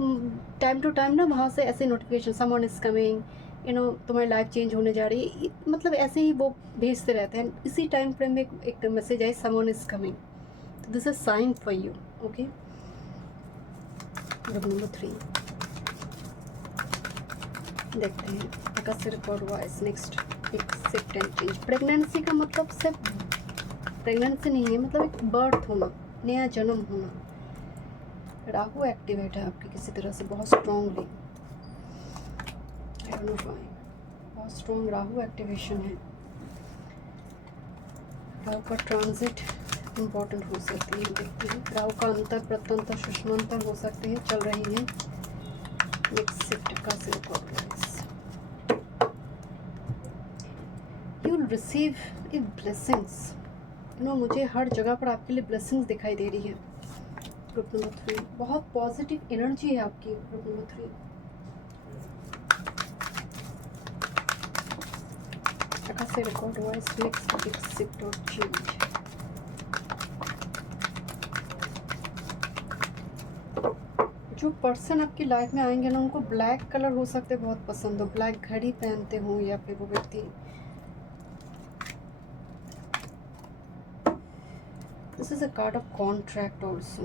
टाइम टू टाइम ना वहाँ से ऐसे नोटिफिकेशन, समवन इज़ कमिंग, तुम्हारी लाइफ चेंज होने जा रही है, मतलब ऐसे ही वो भेजते रहते हैं। इसी टाइम फ्रेम में एक मैसेज आई, समवन इज़ कमिंग, तो this is sign for you. Okay, number 3 देखते हैं। आकाश record voice, next big shift and change. Pregnancy का मतलब सिर्फ प्रेगनेंसी नहीं है, मतलब एक बर्थ होना, नया जन्म होना। राहु एक्टिवेट है आपकी किसी तरह से बहुत strongly. I don't know why, बहुत स्ट्रॉन्ग राहु एक्टिवेशन है। राहु का ट्रांजिट इम्पोर्टेंट हो सकती है। देखते हैं राहु का अंतर, प्रत्यंतर, सुषमांतर हो सकते हैं, चल रही है। नेक्स्ट शिफ्ट का you will receive A blessings. मुझे हर जगह पर आपके लिए ब्लेसिंग्स दिखाई दे रही है। ग्रुप नंबर 3 बहुत पॉजिटिव एनर्जी है आपकी। ग्रुप नंबर 3 आकाश से record voice, next big shift और चेंज। जो पर्सन आपकी लाइफ में आएंगे ना, उनको ब्लैक कलर हो सकते हैं बहुत पसंद हो, ब्लैक घड़ी पहनते हो, या फिर वो व्यक्ति। This is a card of contract also,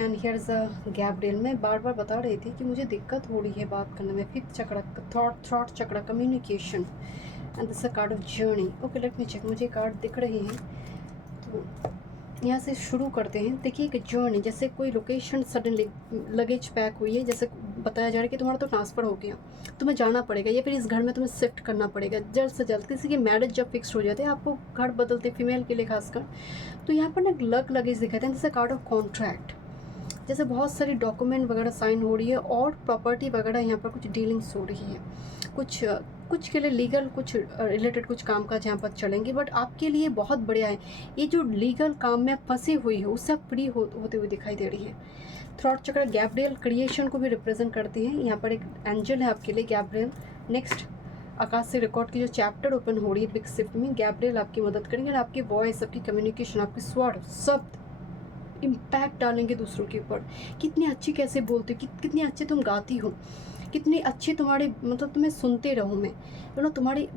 and here is a Gabriel. मैं बार बार बता रही थी कि मुझे दिक्कत हो रही है बात करने में। 5th चक्र, थॉट chakra, communication, and this a card of journey. Okay, let me check. मुझे कार्ड दिख रहे हैं, तो यहाँ से शुरू करते हैं। देखिए, एक जर्नी, जैसे कोई लोकेशन सडनली लगेज पैक हुई है, जैसे बताया जा रहा है कि तुम्हारा तो ट्रांसफ़र हो गया, तुम्हें जाना पड़ेगा, या फिर इस घर में तुम्हें शिफ्ट करना पड़ेगा जल्द से जल्द। किसी की मैरिज जब फिक्स हो जाते हैं, आपको घर बदलते, फीमेल के लिए खासकर, तो यहाँ पर ना लगेज दिखाते हैं। जैसे कार्ड ऑफ कॉन्ट्रैक्ट, जैसे बहुत सारी डॉक्यूमेंट वगैरह साइन हो रही है, और प्रॉपर्टी वगैरह यहाँ पर कुछ डीलिंग्स हो रही है। कुछ के लिए लीगल, कुछ रिलेटेड कुछ काम काज यहाँ पर चलेंगे, बट आपके लिए बहुत बढ़िया है। ये जो लीगल काम में फंसी हुई है, उससे आप फ्री होते हुए दिखाई दे रही है। थ्रॉट चक्र गैब्रियल क्रिएशन को भी रिप्रेजेंट करते हैं। यहाँ पर एक एंजल है आपके लिए, गैब्रियल। नेक्स्ट आकाश से रिकॉर्ड की जो चैप्टर ओपन हो रही है बिग शिफ्ट में, गैब्रियल आपकी मदद करेंगे, और आपकी वॉइस, आपकी कम्युनिकेशन, आपके स्वर, शब्द इम्पैक्ट डालेंगे दूसरों के ऊपर। कितनी अच्छी कैसे बोलती हो, कितनी अच्छी तुम गाती हो, कितनी अच्छी तुम्हारी, मतलब तुम्हें सुनते रहूँ मैं, तुम्हारी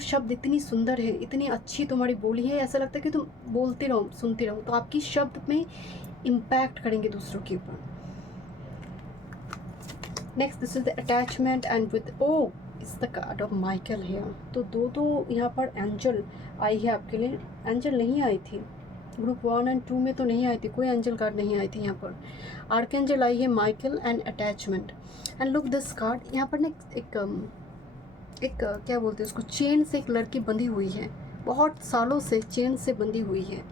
शब्द इतनी सुंदर है, इतनी अच्छी तुम्हारी बोली है, ऐसा लगता है कि तुम बोलते रहो, सुनते रहो। तो आपकी शब्द में इम्पैक्ट करेंगे दूसरों के ऊपर। Next, this is the attachment and with its the card of Michael है। तो दो यहाँ पर एंजल आई है आपके लिए। एंजल नहीं आई थी, ग्रुप 1 एंड 2 में तो नहीं आई थी, कोई एंजल कार्ड नहीं आई थी यहाँ पर। आर्कएंजल आई है Michael and attachment. And look this card, यहाँ पर ना एक क्या बोलते हैं उसको, चेन से एक लड़की बंधी हुई है, बहुत सालों से चेन से बंधी हुई है।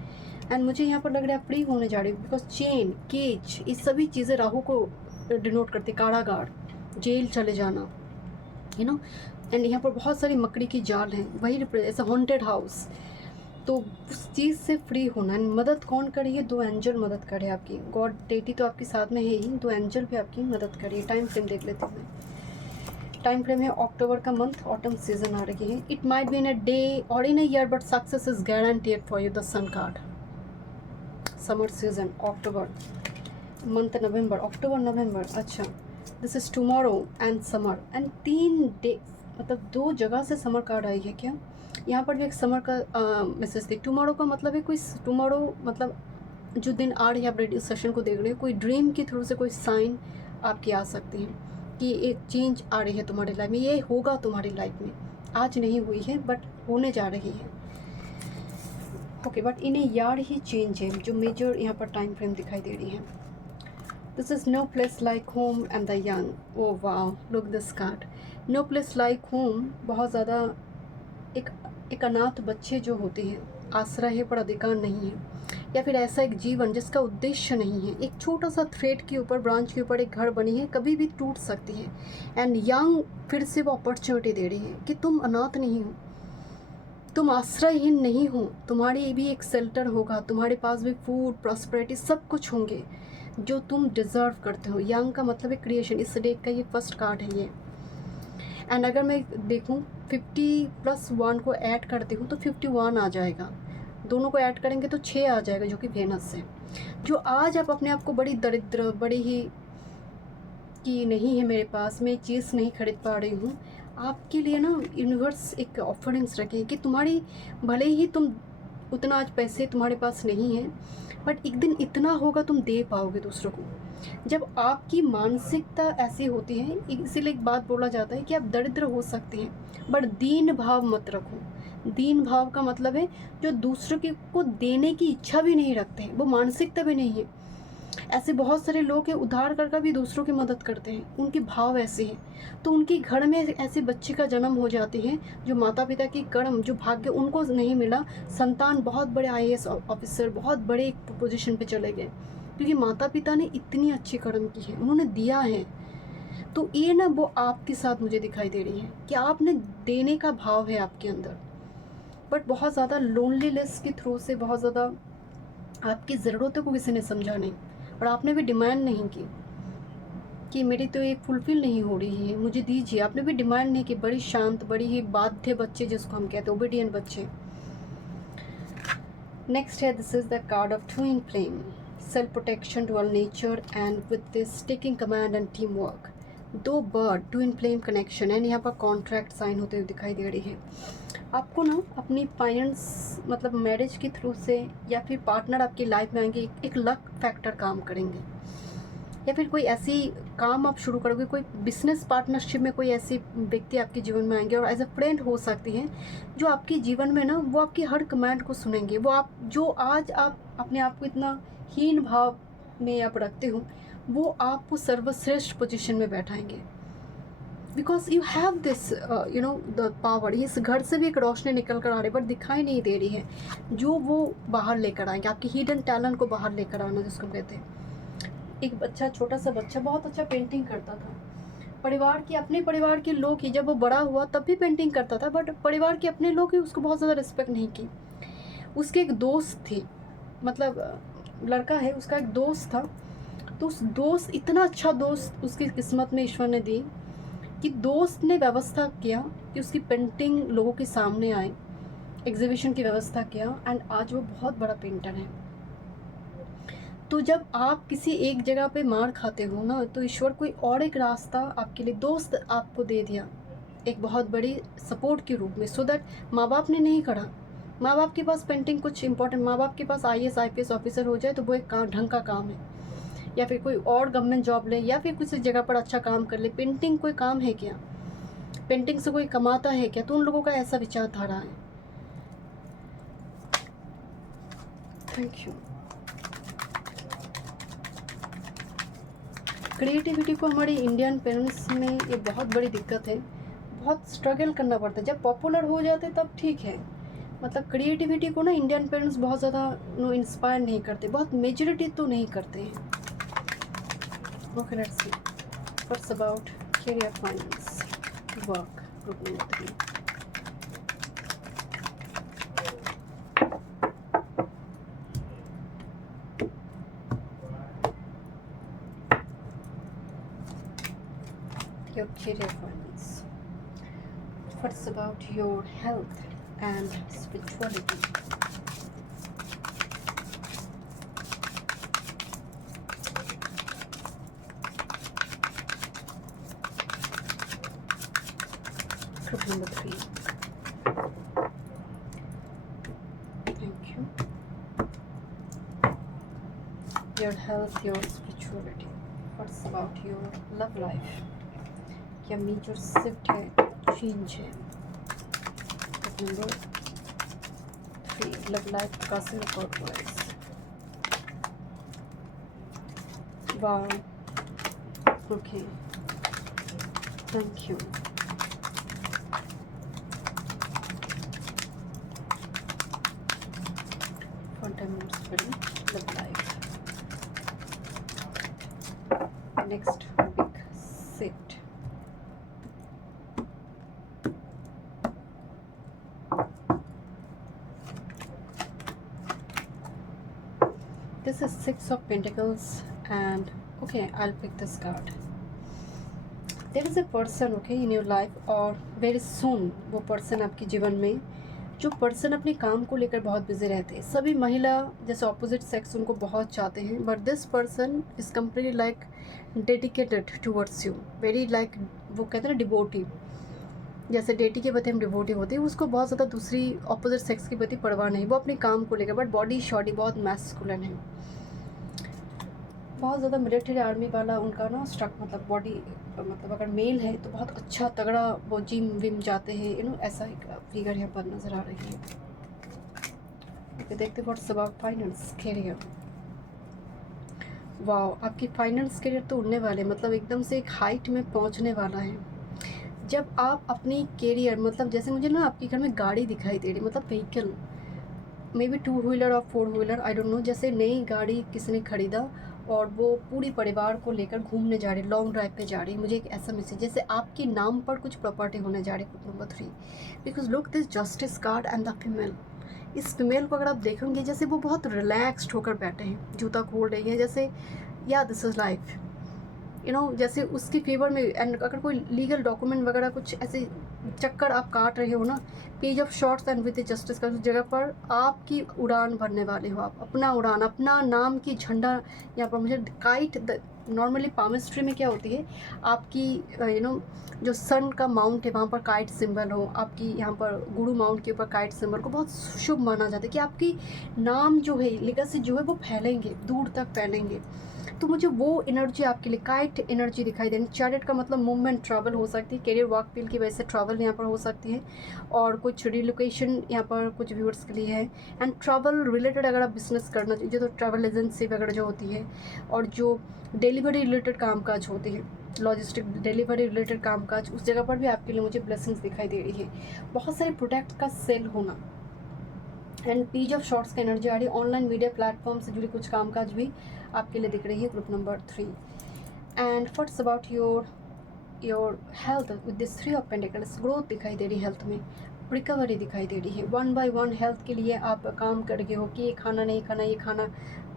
एंड मुझे यहाँ पर लग रहा है फ्री होने जा रही है, बिकॉज चेन, केज, ये सभी चीज़ें राहु को डिनोट करती, कारागार, जेल चले जाना, यू नो। एंड यहाँ पर बहुत सारी मकड़ी की जाल हैं, वही ऐसा हॉन्टेड हाउस, तो उस चीज़ से फ्री होना। एंड मदद कौन कर रही है? 2 एंजल मदद करे आपकी, गॉड डेटी तो आपके साथ में है ही, 2 एंजल भी आपकी मदद करिए। टाइम फ्रेम देख लेती हूँ मैं। टाइम फ्रेम है अक्टूबर का मंथ, ऑटम सीजन आ रही है। It might be in a day और in a year but success is guaranteed for you. The sun card, summer season, October month, November, October November, अच्छा this is tomorrow and summer. And 3 day, मतलब 2 जगह से समर कार्ड आई है क्या? यहाँ पर भी एक समर का मैसेज थी। टुमारो का मतलब है कोई, टुमारो मतलब जो दिन आ रही है, आप रेडियो सेशन को देख रहे हो, कोई ड्रीम के थ्रू से कोई साइन आपकी आ सकती है कि एक चेंज आ रही है तुम्हारी लाइफ में, ये होगा तुम्हारी लाइफ में। आज नहीं हुई है बट होने जा रही है, ओके। बट इन्हें यार ही चेंज है जो मेजर यहाँ पर टाइम फ्रेम दिखाई दे रही है। This is no place like home and the young. Oh wow, look this card, no place like home. बहुत ज़्यादा एक अनाथ बच्चे जो होते हैं, आश्रय है पर अधिकार नहीं है, या फिर ऐसा एक जीवन जिसका उद्देश्य नहीं है, एक छोटा सा थ्रेड के ऊपर, ब्रांच के ऊपर एक घर बनी है, कभी भी टूट सकती है। एंड यंग फिर से वो अपॉर्चुनिटी दे रही है कि तुम अनाथ नहीं हो, तुम आश्रयहीन नहीं हो, तुम्हारी भी एक शेल्टर होगा, तुम्हारे पास भी फूड, प्रॉस्पेरिटी, सब कुछ होंगे जो तुम डिज़र्व करते हो। यंग का मतलब है क्रिएशन, इस डेक का ये फर्स्ट कार्ड है ये। एंड अगर मैं देखूं 50+1 को ऐड करती हूँ तो 51 आ जाएगा, दोनों को ऐड करेंगे तो 6 आ जाएगा, जो कि वेनस है। जो आज आप अपने आप को बड़ी दरिद्र, बड़ी ही कि नहीं है मेरे पास, मैं चीज़ नहीं खरीद पा रही हूँ, आपके लिए ना यूनिवर्स एक ऑफरिंग्स रखे कि तुम्हारी, भले ही तुम उतना आज पैसे तुम्हारे पास नहीं है, बट एक दिन इतना होगा तुम दे पाओगे दूसरों को। जब आपकी मानसिकता ऐसी होती है, इसीलिए एक बात बोला जाता है कि आप दरिद्र हो सकते हैं बट दीन भाव मत रखो। दीन भाव का मतलब है जो दूसरों के को देने की इच्छा भी नहीं रखते हैं, वो मानसिकता भी नहीं है। ऐसे बहुत सारे लोग हैं उधार कर भी दूसरों की मदद करते हैं, उनके भाव ऐसे हैं, तो उनके घर में ऐसे बच्चे का जन्म हो जाते हैं जो माता पिता की कर्म, जो भाग्य उनको नहीं मिला, संतान बहुत बड़े IAS ऑफिसर, बहुत बड़े पोजीशन पे चले गए, क्योंकि माता पिता ने इतनी अच्छी कर्म की है, उन्होंने दिया है। तो ये ना वो आपके साथ मुझे दिखाई दे रही है कि आपने देने का भाव है आपके अंदर, बट बहुत ज़्यादा लोनलीनेस के थ्रू से, बहुत ज़्यादा आपकी ज़रूरतों को किसी ने समझा नहीं, और आपने भी डिमांड नहीं की कि मेरी तो ये फुलफिल नहीं हो रही है, मुझे दीजिए। आपने भी डिमांड नहीं की, बड़ी शांत, बड़ी ही बाध्य बच्चे जिसको हम कहते हैं, ओबीडियंट बच्चे। नेक्स्ट है, this is the card of twin flame, self protection, dual nature and with this taking command and team work. 2 bird, twin flame connection, and यहाँ पर कॉन्ट्रैक्ट साइन होते हुए दिखाई दे रही है। आपको ना अपनी फाइनेंस, मतलब मैरिज के थ्रू से, या फिर पार्टनर आपकी लाइफ में आएंगे, एक लक फैक्टर काम करेंगे, या फिर कोई ऐसी काम आप शुरू करोगे, कोई बिजनेस पार्टनरशिप में कोई ऐसे व्यक्ति आपके जीवन में आएंगे, और एज अ फ्रेंड हो सकती हैं, जो आपके जीवन में ना वो आपकी हर कमांड को सुनेंगे। वो आप, जो आज आप अपने आप को इतना हीन भाव में आप रखते हो, वो आपको सर्वश्रेष्ठ पोजीशन में बैठाएंगे, because you have this you know the power. इस घर से भी एक रोशनी निकल कर आ रही है, बट दिखाई नहीं दे रही है, जो वो बाहर लेकर आएंगे, आपकी हिडन टैलेंट को बाहर लेकर आना, जिसको कहते हैं। एक बच्चा, छोटा सा बच्चा, बहुत अच्छा पेंटिंग करता था, परिवार के, अपने परिवार के लोग ही, जब वो बड़ा हुआ तब भी पेंटिंग करता था, बट परिवार के अपने लोग ही उसको बहुत ज़्यादा रिस्पेक्ट नहीं की। उसके एक दोस्त थे, मतलब लड़का है, उसका एक दोस्त था, तो उस दोस्त, इतना अच्छा दोस्त उसकी किस्मत में ईश्वर ने दी कि दोस्त ने व्यवस्था किया कि उसकी पेंटिंग लोगों के सामने आए, एग्जीबिशन की व्यवस्था किया, एंड आज वो बहुत बड़ा पेंटर है। तो जब आप किसी एक जगह पे मार खाते हो ना, तो ईश्वर कोई और एक रास्ता आपके लिए, दोस्त आपको दे दिया एक बहुत बड़ी सपोर्ट के रूप में, सो दैट माँ बाप ने नहीं करा। माँ बाप के पास पेंटिंग कुछ इंपॉर्टेंट, माँ बाप के पास IAS IPS ऑफिसर हो जाए तो वो एक ढंग का काम है, या फिर कोई और गवर्नमेंट जॉब ले, या फिर किसी जगह पर अच्छा काम कर ले। पेंटिंग कोई काम है क्या? पेंटिंग से कोई कमाता है क्या? तो उन लोगों का ऐसा विचारधारा है। Thank you. क्रिएटिविटी को हमारे इंडियन पेरेंट्स में ये बहुत बड़ी दिक्कत है, बहुत स्ट्रगल करना पड़ता है। जब पॉपुलर हो जाते तब ठीक है, मतलब क्रिएटिविटी को ना इंडियन पेरेंट्स बहुत ज़्यादा इंस्पायर नहीं करते, बहुत मेजॉरिटी तो नहीं करते हैं। Okay, let's see what's about career, finance, work, group number 3। your career, finance. What's about your health and spirituality? Group number 3. Thank you. Your health, your spirituality. What's about your love life? क्या मेजर शिफ्ट है, चेंज है? Number 3, love life causing clockwise. Wow, okay, thank you. Fundaments for love life. Next big shift. This is 6 of Pentacles and okay, I'll pick this card. There is a person, okay, in your life और very soon वो person आपके जीवन में, जो पर्सन अपने काम को लेकर बहुत बिजी रहते हैं। सभी महिला जैसे ऑपोजिट सेक्स उनको बहुत चाहते हैं, but this person is completely like dedicated towards you, very like, वो कहते हैं ना डिवोटी, जैसे डेटी के प्रति हम डिवोटी होते हैं, उसको बहुत ज़्यादा दूसरी ऑपोजिट सेक्स के प्रति परवाह नहीं, वो अपने काम को लेकर, बट बॉडी शॉडी बहुत मैस्कुलिन है, बहुत ज़्यादा मिलिट्री आर्मी वाला उनका ना स्ट्रक, मतलब बॉडी, मतलब अगर मेल है तो बहुत अच्छा तगड़ा वो जिम विम जाते हैं, ऐसा एक फिगर यहाँ पर नज़र आ रही है। देखते व्हाट्स अबाउट फाइनेंस कैरियर। वाह, आपकी फाइनेंस कैरियर तो उड़ने वाले, मतलब एकदम से एक हाइट में पहुँचने वाला है। जब आप अपनी कैरियर, मतलब जैसे मुझे ना आपके घर में गाड़ी दिखाई दे रही, मतलब व्हीकल, मे बी 2 व्हीलर और 4 व्हीलर, आई डोंट नो, जैसे नई गाड़ी किसी ने खरीदा और वो पूरी परिवार को लेकर घूमने जा रही, लॉन्ग ड्राइव पे जा रही, मुझे एक ऐसा मैसेज, जैसे आपके नाम पर कुछ प्रॉपर्टी होने जा रही। Number 3, because look this justice card and the female. इस फीमेल को अगर आप देखेंगे, जैसे वो बहुत रिलैक्स्ड होकर बैठे हैं, जूता खोल रही है, जैसे या दिस इज़ लाइफ, जैसे उसके फेवर में। एंड अगर कोई लीगल डॉक्यूमेंट वगैरह कुछ ऐसे चक्कर आप काट रहे हो ना, page of shorts and with justice का, उस जगह पर आपकी उड़ान भरने वाले हो आप, अपना उड़ान, अपना नाम की झंडा यहाँ पर मुझे काइट। नॉर्मली पामिस्ट्री में क्या होती है, आपकी जो सन का माउंट है वहाँ पर काइट सिंबल हो, आपकी यहाँ पर गुरु माउंट के ऊपर काइट सिंबल को बहुत शुभ माना जाता है कि आपकी नाम जो है, लेगेसी जो है वो फैलेंगे, दूर तक फैलेंगे। तो मुझे वो एनर्जी आपके लिए, काइट एनर्जी दिखाई दे रही। चैरिट का मतलब मूवमेंट, ट्रैवल हो सकती है, करियर वर्क फील्ड की वजह से ट्रैवल यहाँ पर हो सकती है, और कुछ रिलोकेशन यहाँ पर कुछ व्यूअर्स के लिए है। एंड ट्रैवल रिलेटेड अगर आप बिजनेस करना चाहिए तो ट्रैवल एजेंसी वगैरह जो होती है, और जो डिलीवरी रिलेटेड कामकाज होती है, लॉजिस्टिक डिलीवरी रिलेटेड कामकाज, उस जगह पर भी आपके लिए मुझे ब्लेसिंग्स दिखाई दे रही है। बहुत सारे प्रोडक्ट का सेल होना एंड पेज ऑफ शॉर्ट्स का एनर्जी आ रही है। ऑनलाइन मीडिया प्लेटफॉर्म से जुड़ी कुछ कामकाज भी आपके लिए दिख रही है। Group number 3। And what's about your health with this 3 of pentacles. Growth दिखाई दे रही है, हेल्थ में रिकवरी दिखाई दे रही है। 1 बाय 1 हेल्थ के लिए आप काम कर रहे हो कि ये खाना नहीं खाना, ये खाना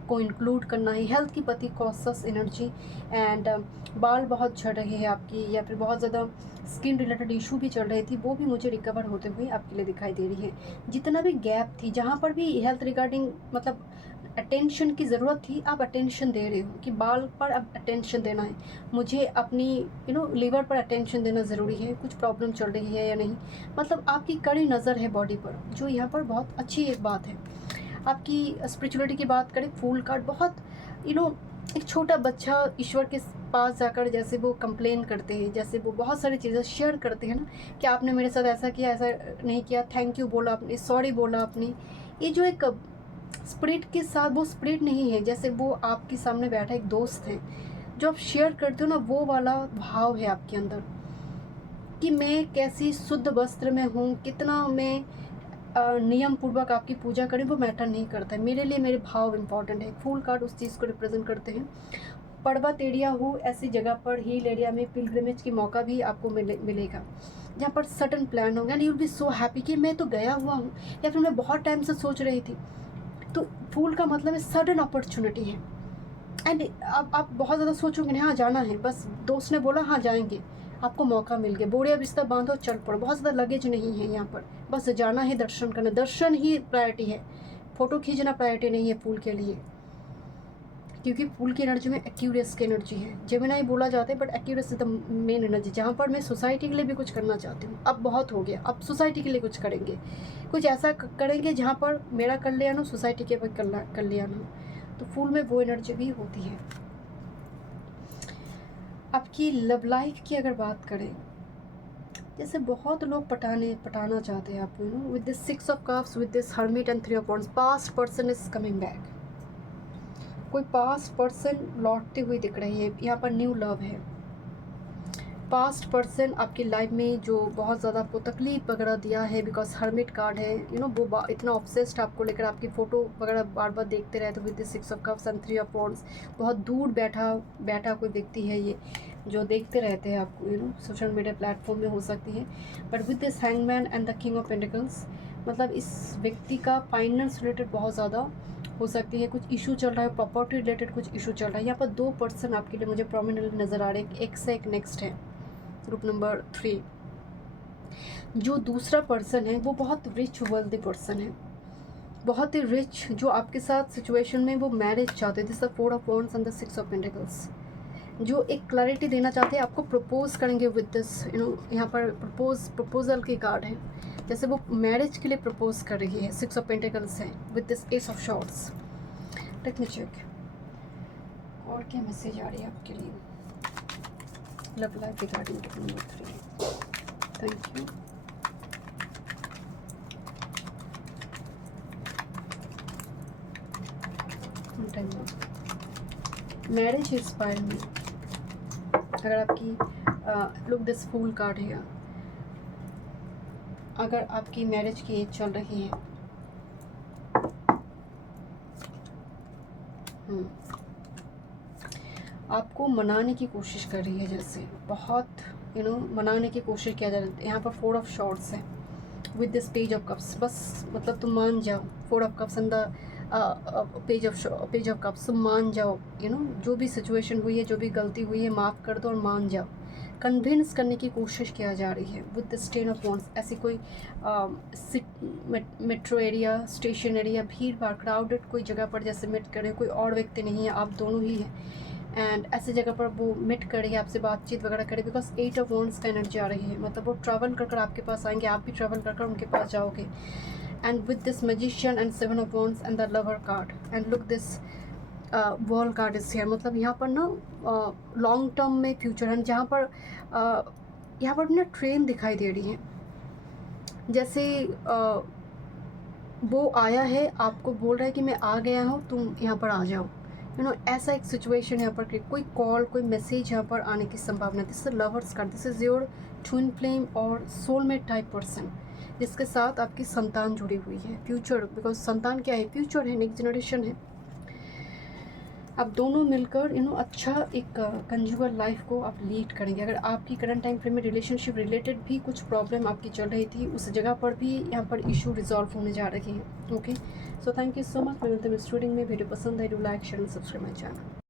को इंक्लूड करना है। हेल्थ की प्रति कॉन्शियस एनर्जी एंड बाल बहुत झड़ रहे हैं आपकी, या फिर बहुत ज़्यादा स्किन रिलेटेड इशू भी चल रही थी, वो भी मुझे रिकवर होते हुए आपके लिए दिखाई दे रही है। जितना भी गैप थी, जहाँ पर भी हेल्थ रिगार्डिंग मतलब अटेंशन की ज़रूरत थी, आप अटेंशन दे रहे हो कि बाल पर अब अटेंशन देना है, मुझे अपनी लीवर पर अटेंशन देना ज़रूरी है, कुछ प्रॉब्लम चल रही है या नहीं, मतलब आपकी कड़ी नज़र है बॉडी पर, जो यहाँ पर बहुत अच्छी एक बात है। आपकी स्पिरिचुअलिटी की बात करें, फूल कार्ड बहुत एक छोटा बच्चा ईश्वर के पास जाकर जैसे वो कंप्लेन करते हैं, जैसे वो बहुत सारी चीज़ें शेयर करते हैं ना, कि आपने मेरे साथ ऐसा किया, ऐसा नहीं किया, थैंक यू बोला आपने, सॉरी बोला आपने, ये जो एक स्पिरिट के साथ वो स्पिरिट नहीं है, जैसे वो आपके सामने बैठा एक दोस्त है, जो आप शेयर करते हो ना, वो वाला भाव है आपके अंदर कि मैं कैसी शुद्ध वस्त्र में हूँ, कितना मैं नियम पूर्वक आपकी पूजा करें, वो मैटर नहीं करता है। मेरे लिए मेरे भाव इम्पॉर्टेंट है। फूल कार्ड उस चीज़ को रिप्रेजेंट करते हैं। पर्वत एरिया हो, ऐसी जगह पर हिल एरिया में पिलग्रिमेज की मौका भी आपको मिलेगा, जहाँ पर सडन प्लान होगा and you will be so happy कि मैं तो गया हुआ हूँ, या फिर मैं बहुत टाइम से सोच रही थी। तो फूल का मतलब है सडन अपॉर्चुनिटी है। एंड अब आप बहुत ज़्यादा सोचोगे नहीं, हाँ जाना है, बस दोस्त ने बोला हाँ जाएंगे, आपको मौका मिल गया, बोरिया बिस्तर बांधो चल पड़ो, बहुत ज़्यादा लगेज नहीं है यहाँ पर, बस जाना है, दर्शन करना, दर्शन ही प्रायोरिटी है, फ़ोटो खींचना प्रायोरिटी नहीं है फूल के लिए, क्योंकि फूल की एनर्जी में एक्यूरेस की एनर्जी है। जेमिनाई बोला जाता है, but Accuris is the main energy, जहाँ पर मैं सोसाइटी के लिए भी कुछ करना चाहती हूँ। अब बहुत हो गया, अब सोसाइटी के लिए कुछ करेंगे, कुछ ऐसा करेंगे जहाँ पर मेरा कल्याण हो, सोसाइटी के भी कल्याण हो। तो फूल में वो एनर्जी भी होती है। आपकी लव लाइफ की अगर बात करें, जैसे बहुत लोग पटाना चाहते हैं आपको, with this 6 of cups, with this hermit and 3 of wands, past person is coming back. कोई पास्ट पर्सन लौटते हुए दिख रही है, यहाँ पर न्यू लव है। पास्ट पर्सन आपकी लाइफ में जो बहुत ज़्यादा आपको तकलीफ वगैरह दिया है, बिकॉज हर्मिट कार्ड है, वो इतना ऑब्सेस्ड आपको लेकर, आपकी फ़ोटो वगैरह बार बार देखते रहते, with this 6 of cups and 3 of wands. बहुत दूर बैठा कोई व्यक्ति है ये, जो देखते रहते हैं आपको, सोशल मीडिया प्लेटफॉर्म में हो सकती है। But with this hangman and the king of pentacles, मतलब इस व्यक्ति का फाइनेंस रिलेटेड बहुत ज़्यादा हो सकती है, कुछ इशू चल रहा है, प्रॉपर्टी रिलेटेड कुछ इशू चल रहा है। यहाँ पर 2 पर्सन आपके लिए मुझे प्रोमिनेंटली नज़र आ रहे हैं, एक से एक नेक्स्ट है। ग्रुप नंबर 3, जो दूसरा पर्सन है वो बहुत रिच वेल्दी पर्सन है, बहुत ही रिच, जो आपके साथ सिचुएशन में वो मैरिज चाहते हैं। This the 4 of wands and the 6 of pentacles, जो एक क्लैरिटी देना चाहते हैं, आपको प्रपोज करेंगे विद दिस, यहाँ पर प्रपोजल की कार्ड है, जैसे वो मैरिज के लिए प्रपोज कर रही है। 6 ऑफ पेंटिकल्स है with this ace of swords. Let me check और क्या मैसेज आ रही है आपके लिए love life regarding number 3। Thank you. Marriage is file में अगर आपकी लुक दिस फूल कार्ड है, अगर आपकी मैरिज की एज चल रही है, आपको मनाने की कोशिश कर रही है, जैसे बहुत मनाने की कोशिश किया जा रहा है। यहाँ पर 4 ऑफ शॉर्ट्स है with this page of cups, बस मतलब तुम मान जाओ। 4 of cups and the page of cups, तुम मान जाओ, जो भी सिचुएशन हुई है, जो भी गलती हुई है, माफ़ कर दो और मान जाओ। कन्विंस करने की कोशिश किया जा रही है विद दिस 10 ऑफ वांड्स। ऐसी कोई मेट्रो एरिया, स्टेशन एरिया, भीड़ भाड़, क्राउडेड कोई जगह पर जैसे मिट करें, कोई और व्यक्ति नहीं है, आप दोनों ही हैं, एंड ऐसी जगह पर वो मिट करें, आपसे बातचीत वगैरह करें, बिकॉज 8 ऑफ वांड्स का एनर्जी आ रही है, मतलब वो ट्रैवल कर आपके पास आएंगे, आप भी ट्रैवल कर उनके पास जाओगे। And with this magician and 7 of wands and the lover card, and look this wall card is here, मतलब यहाँ पर ना लॉन्ग टर्म में फ्यूचर है, जहाँ पर यहाँ पर ना ट्रेन दिखाई दे रही है, जैसे वो आया है, आपको बोल रहा है कि मैं आ गया हूँ, तुम यहाँ पर आ जाओ, ऐसा एक सिचुएशन यहाँ पर, कोई कॉल, कोई मैसेज यहाँ पर आने की संभावना। This is lovers card, this is your twin flame और सोलमेट टाइप पर्सन, जिसके साथ आपकी संतान जुड़ी हुई है, फ्यूचर, बिकॉज संतान क्या है, फ्यूचर है, नेक्स्ट जनरेशन है। आप दोनों मिलकर अच्छा एक कंजुगल लाइफ को आप लीड करेंगे। अगर आपकी करंट टाइम फ्रेम में रिलेशनशिप रिलेटेड भी कुछ प्रॉब्लम आपकी चल रही थी, उस जगह पर भी यहाँ पर इशू रिजॉल्व होने जा रही है। Okay, so thank you so much. मैं मिलते हैं स्टूडियो में। वीडियो पसंद है, do like share and subscribe my channel.